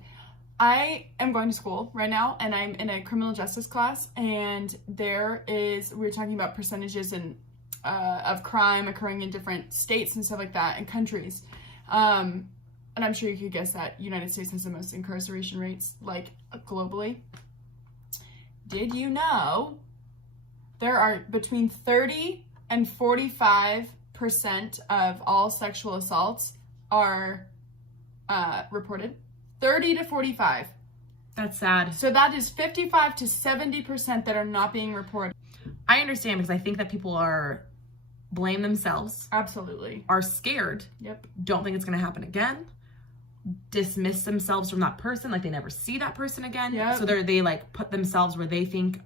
I am going to school right now, and I'm in a criminal justice class, and we're talking about percentages of crime occurring in different states and stuff like that, and countries. And I'm sure you could guess that United States has the most incarceration rates, like, globally. Did you know there are between 30 and 45% of all sexual assaults are reported? 30 to 45. That's sad. So that is 55 to 70% that are not being reported. I understand, because I think that people blame themselves. Absolutely. Are scared. Yep. Don't think it's going to happen again. Dismiss themselves from that person, like they never see that person again. Yep. So they like put themselves where they think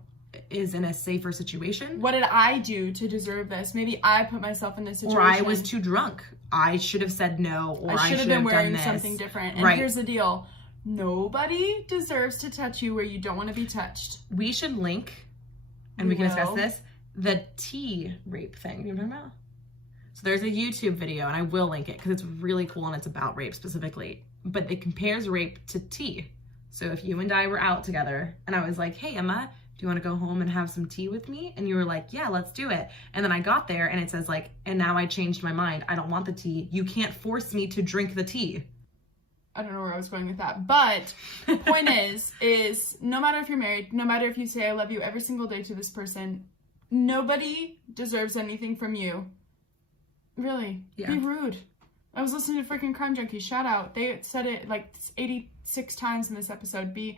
is in a safer situation. What did I do to deserve this? Maybe I put myself in this situation. Or I was too drunk. I should have said no, or I should have been wearing something different. And here's the deal. Nobody deserves to touch you where you don't want to be touched. We should link, and we can discuss this, the tea rape thing. You know what I'm talking about? So there's a YouTube video, and I will link it because it's really cool and it's about rape specifically. But it compares rape to tea. So if you and I were out together and I was like, hey, Emma, do you want to go home and have some tea with me? And you were like, yeah, let's do it. And then I got there and it says like, and now I changed my mind. I don't want the tea. You can't force me to drink the tea. I don't know where I was going with that. But the point is no matter if you're married, no matter if you say I love you every single day to this person, nobody deserves anything from you. Really. Yeah. Be rude. I was listening to freaking Crime Junkies. Shout out. They said it like 86 times in this episode. Be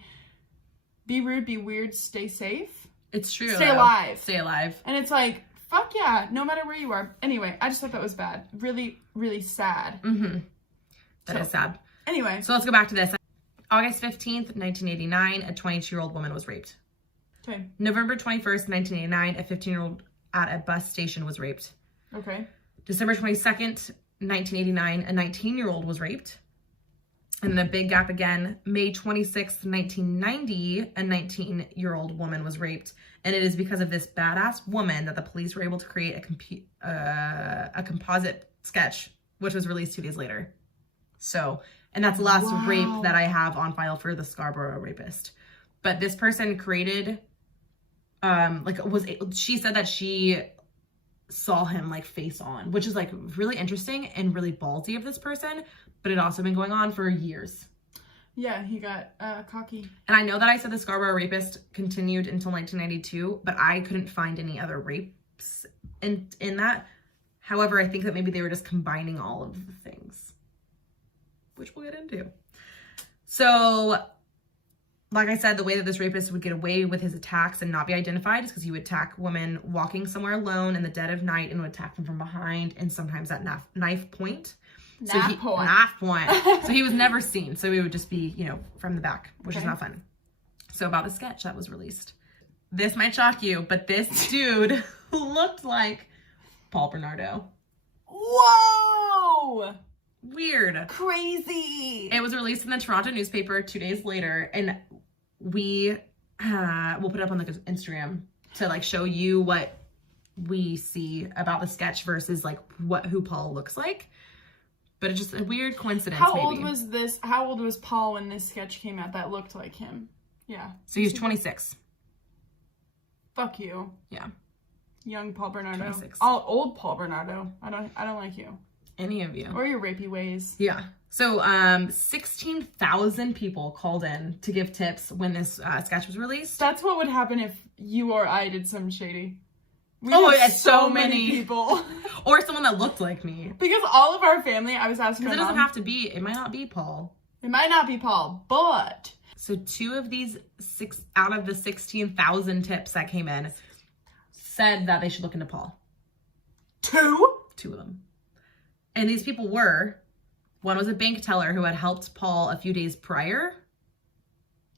rude, be weird, stay safe. It's true. Stay alive. Stay alive. And it's like, fuck yeah, no matter where you are. Anyway, I just thought that was bad. Really, really sad. Mm-hmm. That is sad. Anyway. So let's go back to this. August 15th, 1989, a 22-year-old woman was raped. Okay. November 21st, 1989, a 15-year-old at a bus station was raped. Okay. December 22nd, 1989, a 19-year-old was raped. And then a big gap again. May 26th, 1990, a 19-year-old woman was raped. And it is because of this badass woman that the police were able to create a composite sketch, which was released 2 days later. So, and that's the last rape that I have on file for the Scarborough rapist. But this person created, she said that she saw him like face on, which is like really interesting and really ballsy of this person, but it also been going on for years. Yeah, he got cocky. And I know that I said the Scarborough rapist continued until 1992, but I couldn't find any other rapes in that. However, I think that maybe they were just combining all of the things, which we'll get into. So, like I said, the way that this rapist would get away with his attacks and not be identified is because he would attack women walking somewhere alone in the dead of night and would attack them from behind and sometimes at knife point. Knife point. Knife point. So he was never seen. So he would just be, you know, from the back, which is not fun. So about the sketch that was released. This might shock you, but this dude looked like Paul Bernardo. Whoa! Weird. Crazy. It was released in the Toronto newspaper 2 days later, and we'll put it up on the Instagram to like show you what we see about the sketch versus like who Paul looks like. But it's just a weird coincidence. How old was Paul when this sketch came out that looked like him? Yeah. So he was 26. Fuck you. Yeah. Young Paul Bernardo. 26. Oh, old Paul Bernardo. I don't like you. Any of you. Or your rapey ways. Yeah. So 16,000 people called in to give tips when this sketch was released. That's what would happen if you or I did something shady. We had so many people. Or someone that looked like me. Because all of our family, I was asking my Because it mom. doesn't have to be, it might not be Paul. It might not be Paul, but... So 2 of these 6 out of the 16,000 tips that came in said that they should look into Paul. 2? 2 of them. And these people were, one was a bank teller who had helped Paul a few days prior,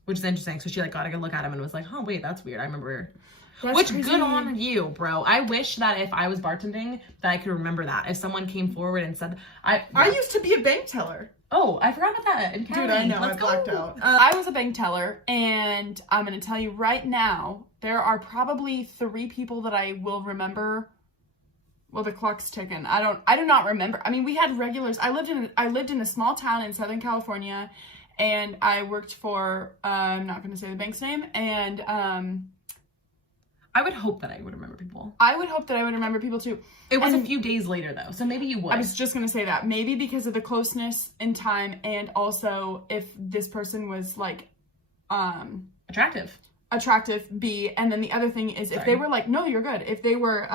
which is interesting. So she like got a good look at him and was like, oh wait, that's weird. I remember. Which crazy. Good on you, bro. I wish that if I was bartending that I could remember that. If someone came forward and said, I used to be a bank teller. Oh, I forgot about that. Dude, I know. I blacked out. I was a bank teller, and I'm going to tell you right now, there are probably 3 people that I will remember. Well, the clock's ticking. I do not remember. I mean, we had regulars. I lived in a small town in Southern California, and I worked for, I'm not going to say the bank's name, and, I would hope that I would remember people. I would hope that I would remember people too. It was a few days later though, so maybe you would. I was just going to say that. Maybe because of the closeness in time, and also if this person was like, attractive, B. And then the other thing is if they were like, no, you're good. If they were,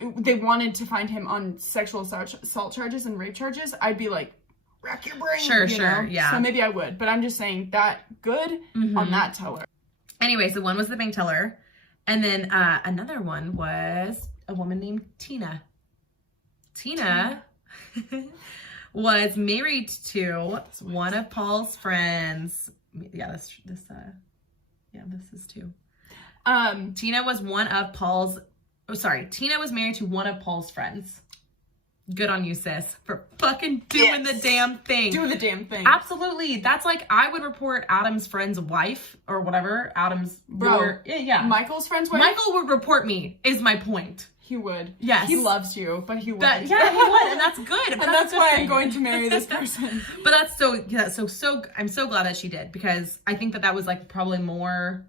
they wanted to find him on sexual assault charges and rape charges, I'd be like, rack your brain. Sure, know? Yeah. So maybe I would, but I'm just saying that good on that teller. Anyway, so one was the bank teller, and then another one was a woman named Tina. Tina was married to one of Paul's friends. Yeah, this is too. Tina was one of Paul's. Oh, sorry. Tina was married to one of Paul's friends. Good on you, sis, for fucking doing the damn thing. Doing the damn thing. Absolutely. That's like, I would report Adam's friend's wife or whatever. Adam's... Bro. Yeah. Michael's friend's wife? Michael would report me, is my point. He would. Yes. He loves you, but he would. Yeah, he would, and that's good. And that's why I'm going to marry this person. But that's so I'm so glad that she did, because I think that was like probably more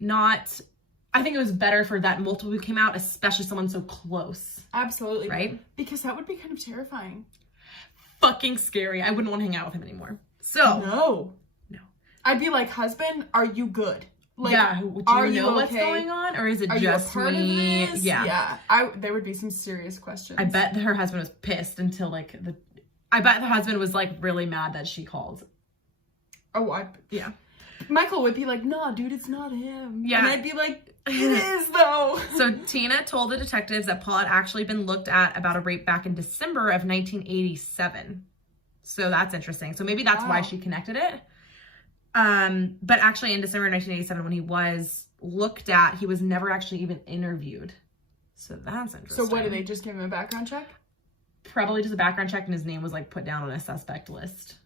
not... I think it was better for that multiple who came out, especially someone so close. Absolutely. Right? Because that would be kind of terrifying. Fucking scary. I wouldn't want to hang out with him anymore. So. No. I'd be like, husband, are you good? Like, yeah. Do you know what's going on? Or is it just me? Yeah. Yeah. There would be some serious questions. I bet her husband was pissed until like I bet the husband was like really mad that she called. Oh, yeah. Michael would be like, nah, dude, it's not him. Yeah. And I'd be like, it is, though. So Tina told the detectives that Paul had actually been looked at about a rape back in December of 1987. So that's interesting. So maybe that's why she connected it. But actually in December 1987, when he was looked at, he was never actually even interviewed. So that's interesting. So what, did they just give him a background check? Probably just a background check, and his name was like put down on a suspect list.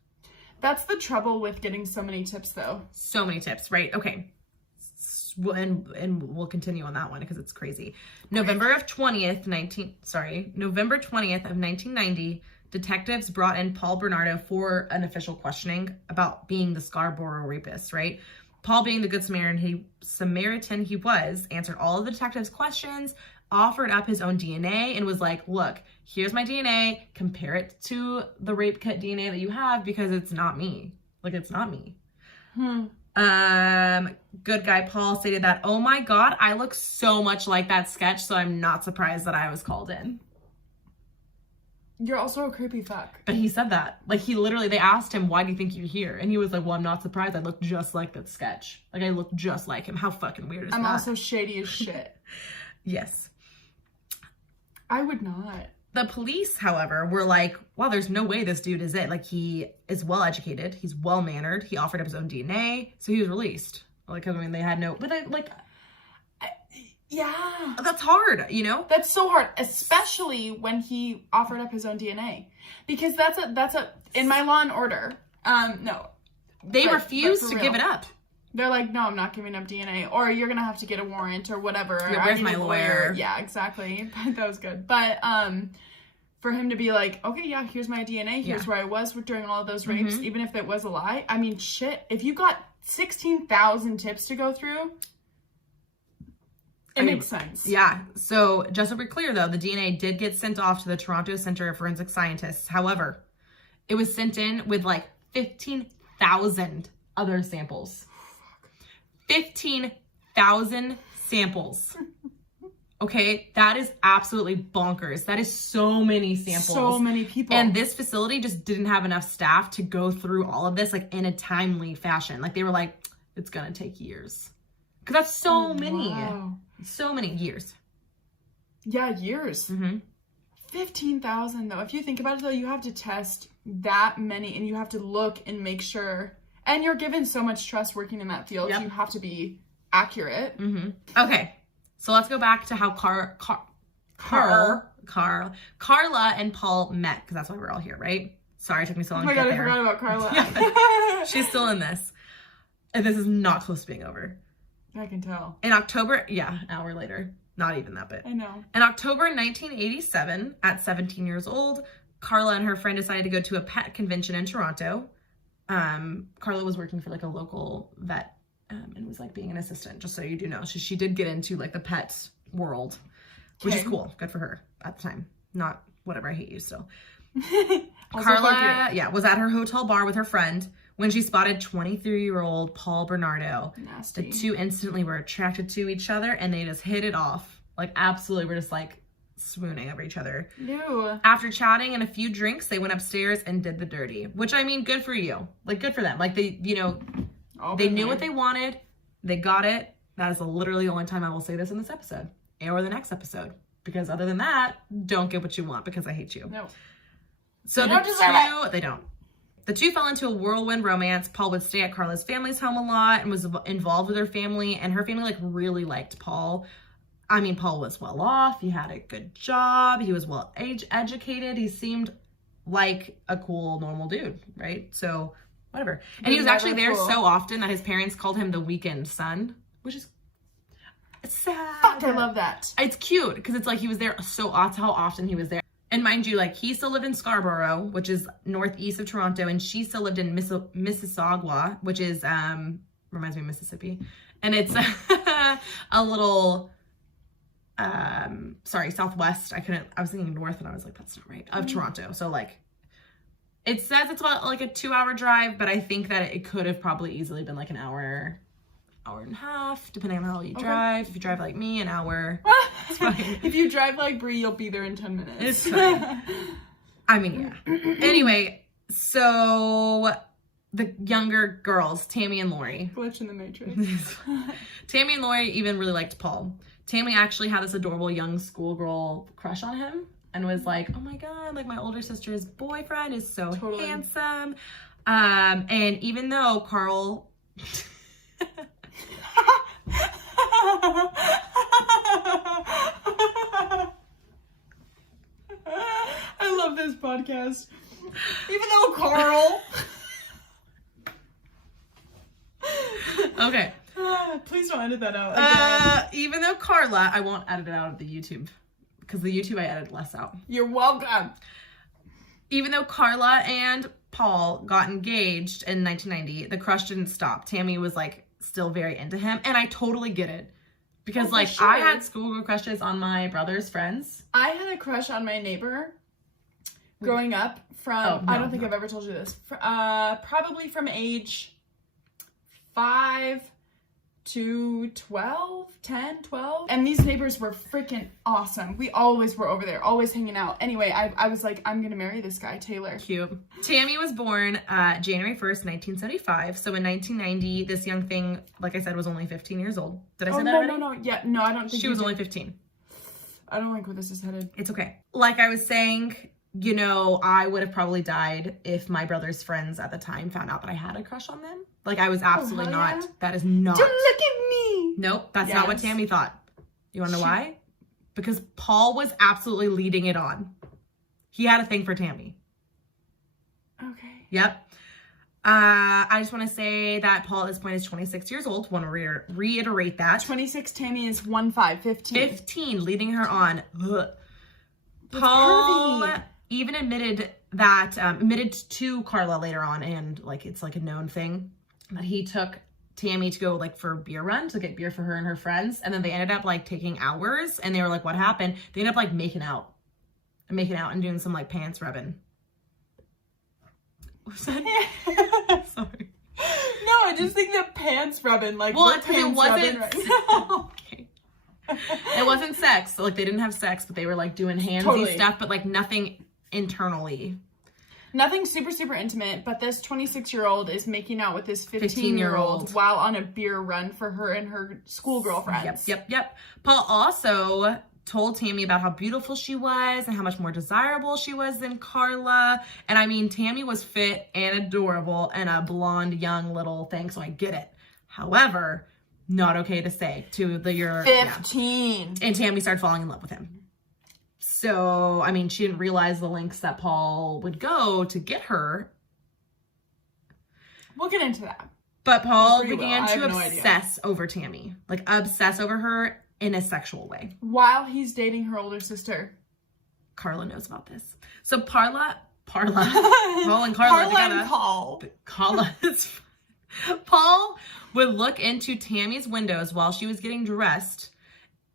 That's the trouble with getting so many tips, though. So many tips, right? Okay. And we'll continue on that one because it's crazy. November 20th of 1990, detectives brought in Paul Bernardo for an official questioning about being the Scarborough rapist, right? Paul, being the good Samaritan he was, answered all of the detectives' questions, offered up his own DNA, and was like, look, here's my DNA, compare it to the rape kit DNA that you have, because it's not me. Like, it's not me. Good guy Paul stated that, oh my God, I look so much like that sketch, so I'm not surprised that I was called in. You're also a creepy fuck. But he said that. Like, they asked him, why do you think you're here? And he was like, well, I'm not surprised. I look just like that sketch. Like, I look just like him. How fucking weird is that? I'm also shady as shit. Yes. I would not. The police, however, were like, wow, there's no way this dude is it. Like, he is well educated. He's well mannered. He offered up his own DNA. So he was released. Like, I mean, they had no, but yeah. That's hard, you know? That's so hard, especially when he offered up his own DNA. Because that's in my Law and Order, no. They refused to give it up. They're like, no, I'm not giving up DNA, or you're gonna have to get a warrant or whatever. Yeah, where's my lawyer? Yeah, exactly. That was good. But for him to be like, okay, yeah, here's my DNA. Here's where I was during all of those rapes, even if it was a lie. I mean, shit. If you got 16,000 tips to go through, it makes sense. Yeah. So just to be clear, though, the DNA did get sent off to the Toronto Center of Forensic Scientists. However, it was sent in with like 15,000 other samples. 15,000 samples. Okay, that is absolutely bonkers. That is so many samples. So many people. And this facility just didn't have enough staff to go through all of this like in a timely fashion. Like, they were like, it's gonna take years. Because that's so many. Wow. So many years. Yeah, years. 15,000 though. If you think about it though, you have to test that many and you have to look and make sure. And you're given so much trust working in that field. Yep. You have to be accurate. Okay. So let's go back to how Karla and Paul met, because that's why we're all here, right? Sorry, it took me so long to get there. Oh my God, I forgot about Karla. She's still in this. And this is not close to being over. I can tell. In October, an hour later. Not even that bit. I know. In October 1987, at 17 years old, Karla and her friend decided to go to a pet convention in Toronto. Karla was working for like a local vet and was like being an assistant, just so you do know. She did get into like the pet world, which is cool. Good for her at the time. Not whatever, I hate you still. Karla, was at her hotel bar with her friend when she spotted 23-year-old Paul Bernardo. Nasty. The two instantly were attracted to each other and they just hit it off. Like, absolutely, we're just like swooning over each other. Ew. After chatting and a few drinks, they went upstairs and did the dirty. Which, I mean, good for you. Like, good for them. Like, they, you know, they knew what they wanted. They got it. That is literally the only time I will say this in this episode. Or the next episode. Because other than that, don't get what you want because I hate you. No. So they don't. The two fell into a whirlwind romance. Paul would stay at Karla's family's home a lot and was involved with her family. And her family, like, really liked Paul. I mean, Paul was well off. He had a good job. He was well educated. He seemed like a cool, normal dude, right? So, whatever. And he was actually there so often that his parents called him the weekend son, which is sad. Fuck, I love that. It's cute because it's like he was there so often, how often he was there. And mind you, like, he still lived in Scarborough, which is northeast of Toronto, and she still lived in Mississauga, which is, reminds me of Mississippi. And it's a little, southwest. I was thinking north, and I was like, that's not right, of Toronto. So, like, it says it's about, like, a 2-hour drive, but I think that it could have probably easily been, like, an hour and a half, depending on how you drive. If you drive like me, an hour. It's fine. If you drive like Brie, you'll be there in 10 minutes. It's fine. I mean, yeah. Anyway, so the younger girls, Tammy and Lori. Glitch in the Matrix. Tammy and Lori even really liked Paul. Tammy actually had this adorable young schoolgirl crush on him and was like, oh my God, like, my older sister's boyfriend is so handsome. And even though Karl... I love this podcast. Even though Karl. Okay. Please don't edit that out. Even though Karla, I won't edit it out of the YouTube because the YouTube I edited less out. You're welcome. Even though Karla and Paul got engaged in 1990, the crush didn't stop. Tammy was like still very into him, and I totally get it. Because, like, sure. I had schoolgirl crushes on my brother's friends. I had a crush on my neighbor growing up from, I don't think I've ever told you this, probably from age 5 to 12, 10, 12. And these neighbors were freaking awesome. We always were over there, always hanging out. Anyway, I was like, I'm going to marry this guy, Taylor. Cute. Tammy was born January 1st, 1975. So in 1990, this young thing, like I said, was only 15 years old. Did I say that already? No. Yeah, no, I don't think she was only 15. I don't like where this is headed. It's okay. Like I was saying, you know, I would have probably died if my brother's friends at the time found out that I had a crush on them. Like, I was absolutely not. Yeah. That is not. Don't look at me. Nope, that's not what Tammy thought. You want to know why? Because Paul was absolutely leading it on. He had a thing for Tammy. Okay. Yep. I just want to say that Paul at this point is 26 years old. Want to reiterate that. 26, Tammy is 15. 15, leading her on. Ugh. Paul even admitted to Karla later on, and like it's like a known thing, that he took Tammy to go like for a beer run to get beer for her and her friends, and then they ended up like taking hours, and they were like, what happened? They ended up like making out and doing some like pants rubbing. What was that? Sorry. No, I just think that pants rubbing, like, well, it wasn't right now. Okay. It wasn't sex. So, like, they didn't have sex, but they were like doing handsy stuff, but like nothing internally. Nothing super, super intimate, but this 26-year-old is making out with this 15-year-old while on a beer run for her and her school girlfriends. Yep. Paul also told Tammy about how beautiful she was and how much more desirable she was than Karla. And I mean, Tammy was fit and adorable and a blonde, young little thing, so I get it. However, not okay to say to your 15. Yeah. And Tammy started falling in love with him. So, I mean, she didn't realize the lengths that Paul would go to get her. We'll get into that. But Paul began to obsess over Tammy. Like, obsess over her in a sexual way. While he's dating her older sister. Karla knows about this. So Paul and Karla together. Paul would look into Tammy's windows while she was getting dressed.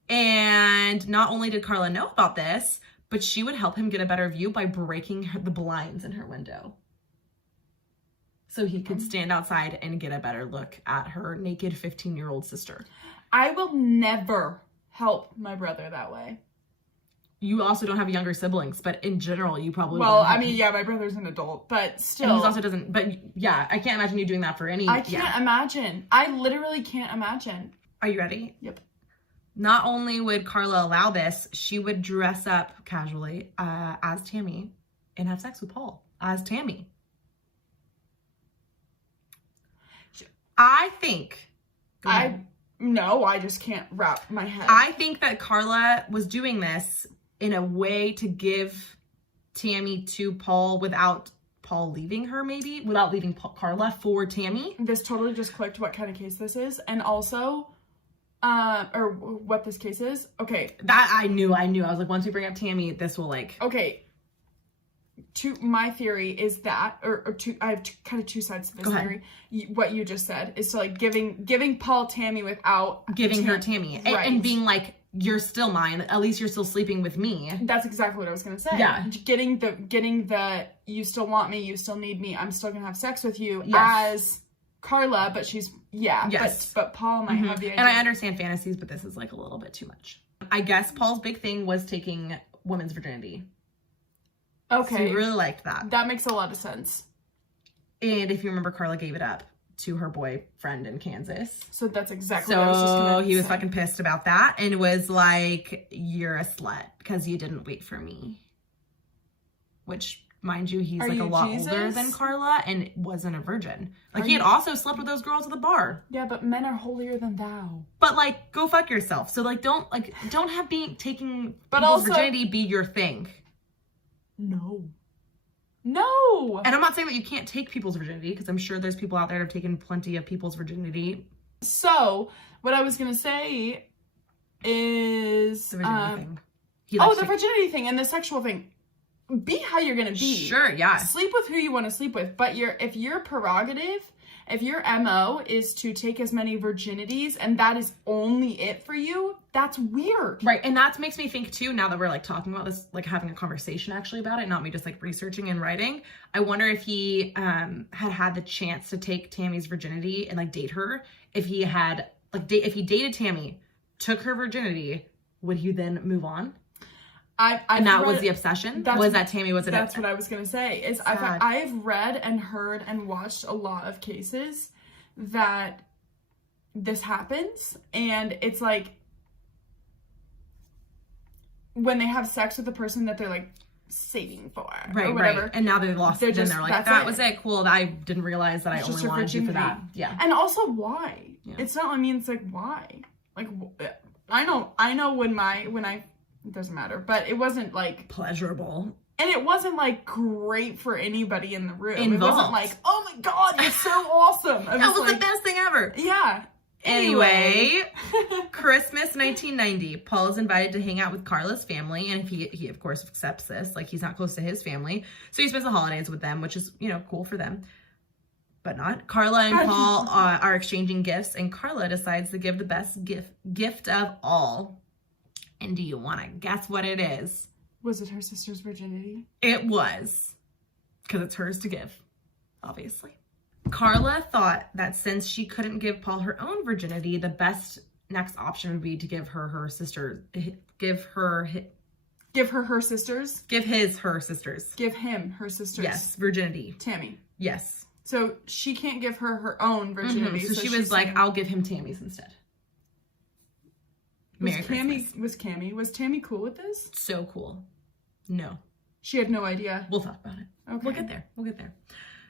And not only did Karla know about this, but she would help him get a better view by breaking the blinds in her window. So he could stand outside and get a better look at her naked 15-year-old sister. I will never help my brother that way. You also don't have younger siblings, but in general, you probably Well, I mean, yeah, my brother's an adult, but still. And he also doesn't, but yeah, I can't imagine you doing that for any. I can't imagine. I literally can't imagine. Are you ready? Yep. Not only would Karla allow this, she would dress up casually as Tammy and have sex with Paul as Tammy. I think. No, I just can't wrap my head. I think that Karla was doing this in a way to give Tammy to Paul without Paul leaving her, maybe? Without leaving Karla for Tammy. This totally just clicked what kind of case this is. And also, or what this case is. Okay. That I knew. I was like, once we bring up Tammy, this will like... Okay. My theory is that, I have kind of two sides to this theory. What you just said is to like giving Paul Tammy without giving her Tammy, right. and being like, you're still mine. At least you're still sleeping with me. That's exactly what I was gonna say. Yeah, getting the you still want me, you still need me. I'm still gonna have sex with you as Karla, but she's but Paul might have the idea. And I understand fantasies, but this is like a little bit too much. I guess Paul's big thing was taking women's virginity. Okay. So he really liked that. That makes a lot of sense. And if you remember, Karla gave it up to her boyfriend in Kansas. So that's exactly what I was just going to say. He was fucking pissed about that and was like, you're a slut because you didn't wait for me. Which, mind you, he's like a lot older than Karla and wasn't a virgin. Like, he had also slept with those girls at the bar. Yeah, but men are holier than thou. But, like, go fuck yourself. So, like, don't have taking people's virginity be your thing. No. And I'm not saying that you can't take people's virginity, because I'm sure there's people out there that have taken plenty of people's virginity. So, what I was going to say is... The virginity thing. The virginity thing and the sexual thing. Be how you're going to be. Sure, yeah. Sleep with who you want to sleep with. But if your prerogative, if your MO is to take as many virginities and that is only it for you, that's weird. Right, and that makes me think too, now that we're like talking about this, like having a conversation actually about it, not me just like researching and writing. I wonder if he had the chance to take Tammy's virginity and like date her. If he had if he dated Tammy, took her virginity, would he then move on? And that was the obsession? Was that Tammy was it? That's what I was going to say. Is I've read and heard and watched a lot of cases that this happens, and it's like when they have sex with the person that they're like saving for, right, or whatever. Right. And now they've lost it, and they're like, that was it. Cool. I didn't realize that I only wanted you for that. Yeah. And also, why? Yeah. It's not. I mean, it's like, why? Like, I know when I. It doesn't matter, but it wasn't like pleasurable. And it wasn't, like, great for anybody in the room. Involved. It wasn't like, oh my god, you're so awesome. That was like, the best thing ever. Yeah. Anyway, Christmas 1990. Paul is invited to hang out with Karla's family, and he of course accepts this. Like, he's not close to his family. So he spends the holidays with them, which is, cool for them. But not. Karla and Paul are exchanging gifts, and Karla decides to give the best gift of all. And do you want to guess what it is? Was it her sister's virginity? It was. Because it's hers to give, obviously. Karla thought that since she couldn't give Paul her own virginity, the best next option would be to give her her sisters. Give her her sisters? Give him her sisters. Yes, virginity. Tammy. Yes. So she can't give her her own virginity. Mm-hmm. So she was like, I'll give him Tammy's instead. Was Tammy cool with this? So cool. No. She had no idea. We'll talk about it. Okay. We'll get there.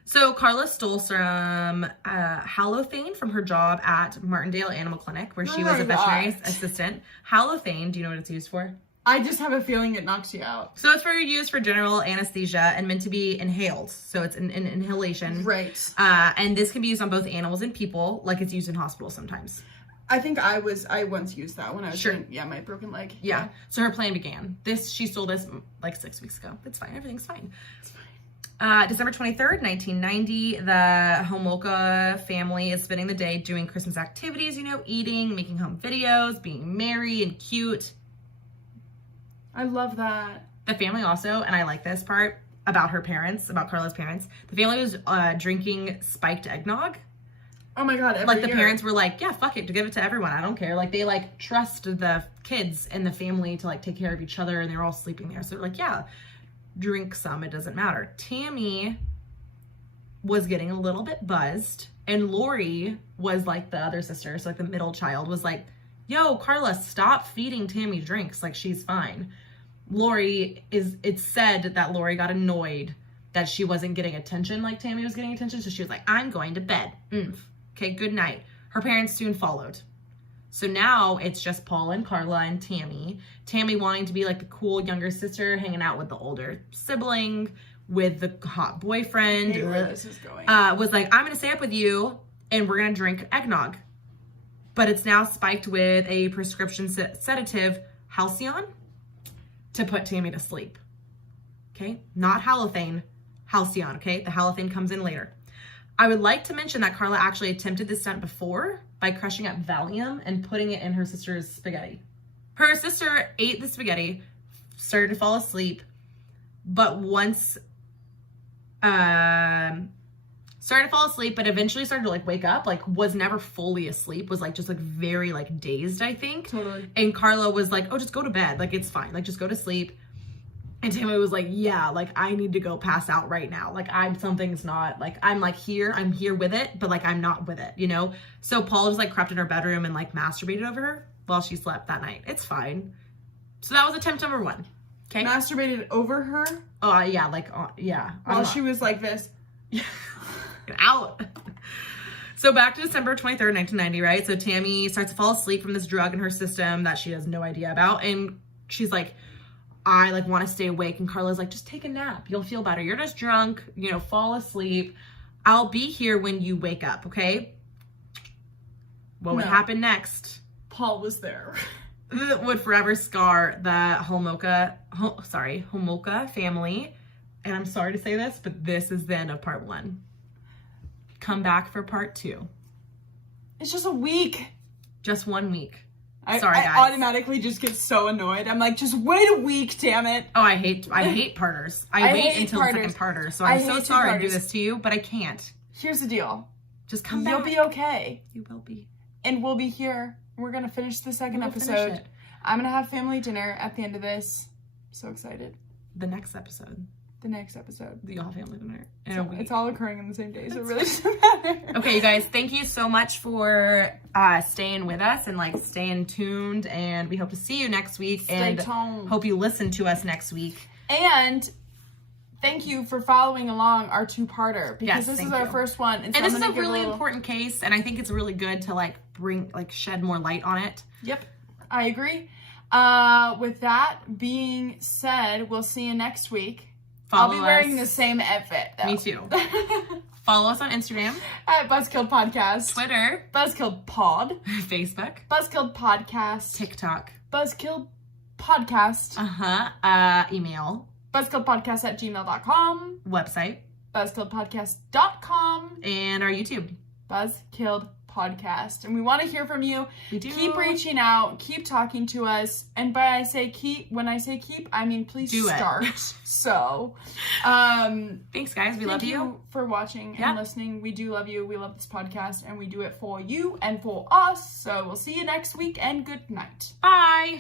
So Karla stole some halothane from her job at Martindale Animal Clinic, where she was a veterinary assistant. Halothane, do you know what it's used for? I just have a feeling it knocks you out. So it's used for general anesthesia and meant to be inhaled. So it's an inhalation. Right. And this can be used on both animals and people, like it's used in hospitals sometimes. I think I once used that when I was doing, my broken leg. Yeah. So her plan began. She stole this like 6 weeks ago. It's fine. Everything's fine. It's fine. December 23rd, 1990, the Homolka family is spending the day doing Christmas activities, eating, making home videos, being merry and cute. I love that. The family also, and I like this part about Karla's parents, the family was drinking spiked eggnog. Oh my god, the parents were like, yeah, fuck it, to give it to everyone, I don't care. Like, they trust the kids and the family to take care of each other, and they're all sleeping there. So they're like, yeah, drink some, it doesn't matter. Tammy was getting a little bit buzzed, and Lori was the other sister, so the middle child was like, yo, Karla, stop feeding Tammy drinks, she's fine. It's said that Lori got annoyed that she wasn't getting attention like Tammy was getting attention, so she was like, I'm going to bed. Okay, good night. Her parents soon followed. So now it's just Paul and Karla and Tammy. Tammy wanting to be the cool younger sister, hanging out with the older sibling, with the hot boyfriend. I hate where this is going. Was like, I'm going to stay up with you, and we're going to drink eggnog. But it's now spiked with a prescription sedative, Halcyon, to put Tammy to sleep. Okay? Not halothane, Halcyon, okay? The halothane comes in later. I would like to mention that Karla actually attempted this stunt before by crushing up Valium and putting it in her sister's spaghetti. Her sister ate the spaghetti, started to fall asleep, but eventually started to wake up, was never fully asleep, was just very dazed, I think. Totally. And Karla was like, oh, just go to bed. It's fine. Just go to sleep. And Tammy was like, yeah, I need to go pass out right now. Something's not, I'm here with it, but I'm not with it, So Paul just crept in her bedroom and masturbated over her while she slept that night. It's fine. So that was attempt number 1. Okay. Masturbated over her? Yeah, yeah. While she was like this. Get out. So back to December 23rd, 1990, right? So Tammy starts to fall asleep from this drug in her system that she has no idea about. And she's like, I want to stay awake. And Karla's like, just take a nap. You'll feel better. You're just drunk, fall asleep. I'll be here when you wake up, okay? What would happen next? Paul was there. Would forever scar the Homolka family. And I'm sorry to say this, but this is the end of part 1. Come back for part 2. It's just a week. Just 1 week. Sorry, guys. I automatically just get so annoyed. I'm like, just wait a week, damn it. Oh, I hate parters. I wait until the second parter. So I'm so sorry to do this to you, but I can't. Here's the deal. Just come back. You'll be okay. You will be. And we'll be here. We're going to finish the second episode. I'm going to have family dinner at the end of this. So excited. The next episode. the next episode. The All Family Dinner. So it's all occurring on the same day, so it really doesn't matter. Okay, you guys, thank you so much for staying with us and like staying tuned. And we hope to see you next week. Stay tuned. Hope you listen to us next week. And thank you for following along our two-parter, because this is our first one. And so this is a really important case, and I think it's really good to like shed more light on it. Yep, I agree. With that being said, we'll see you next week. I'll be wearing the same outfit, though. Me too. Follow us on Instagram. At Buzzkill Podcast. Twitter. Buzzkill Pod. Facebook. Buzzkill Podcast. TikTok. Buzzkill Podcast. Email. BuzzkilledPodcast@gmail.com. Website. BuzzkilledPodcast.com. And our YouTube. Buzzkilled Podcast. And we want to hear from you. We do. Keep reaching out. Keep talking to us. And when I say keep, I mean please start. So, thanks guys. We love you. Thank you for watching and listening. We do love you. We love this podcast, and we do it for you and for us. So we'll see you next week, and good night. Bye.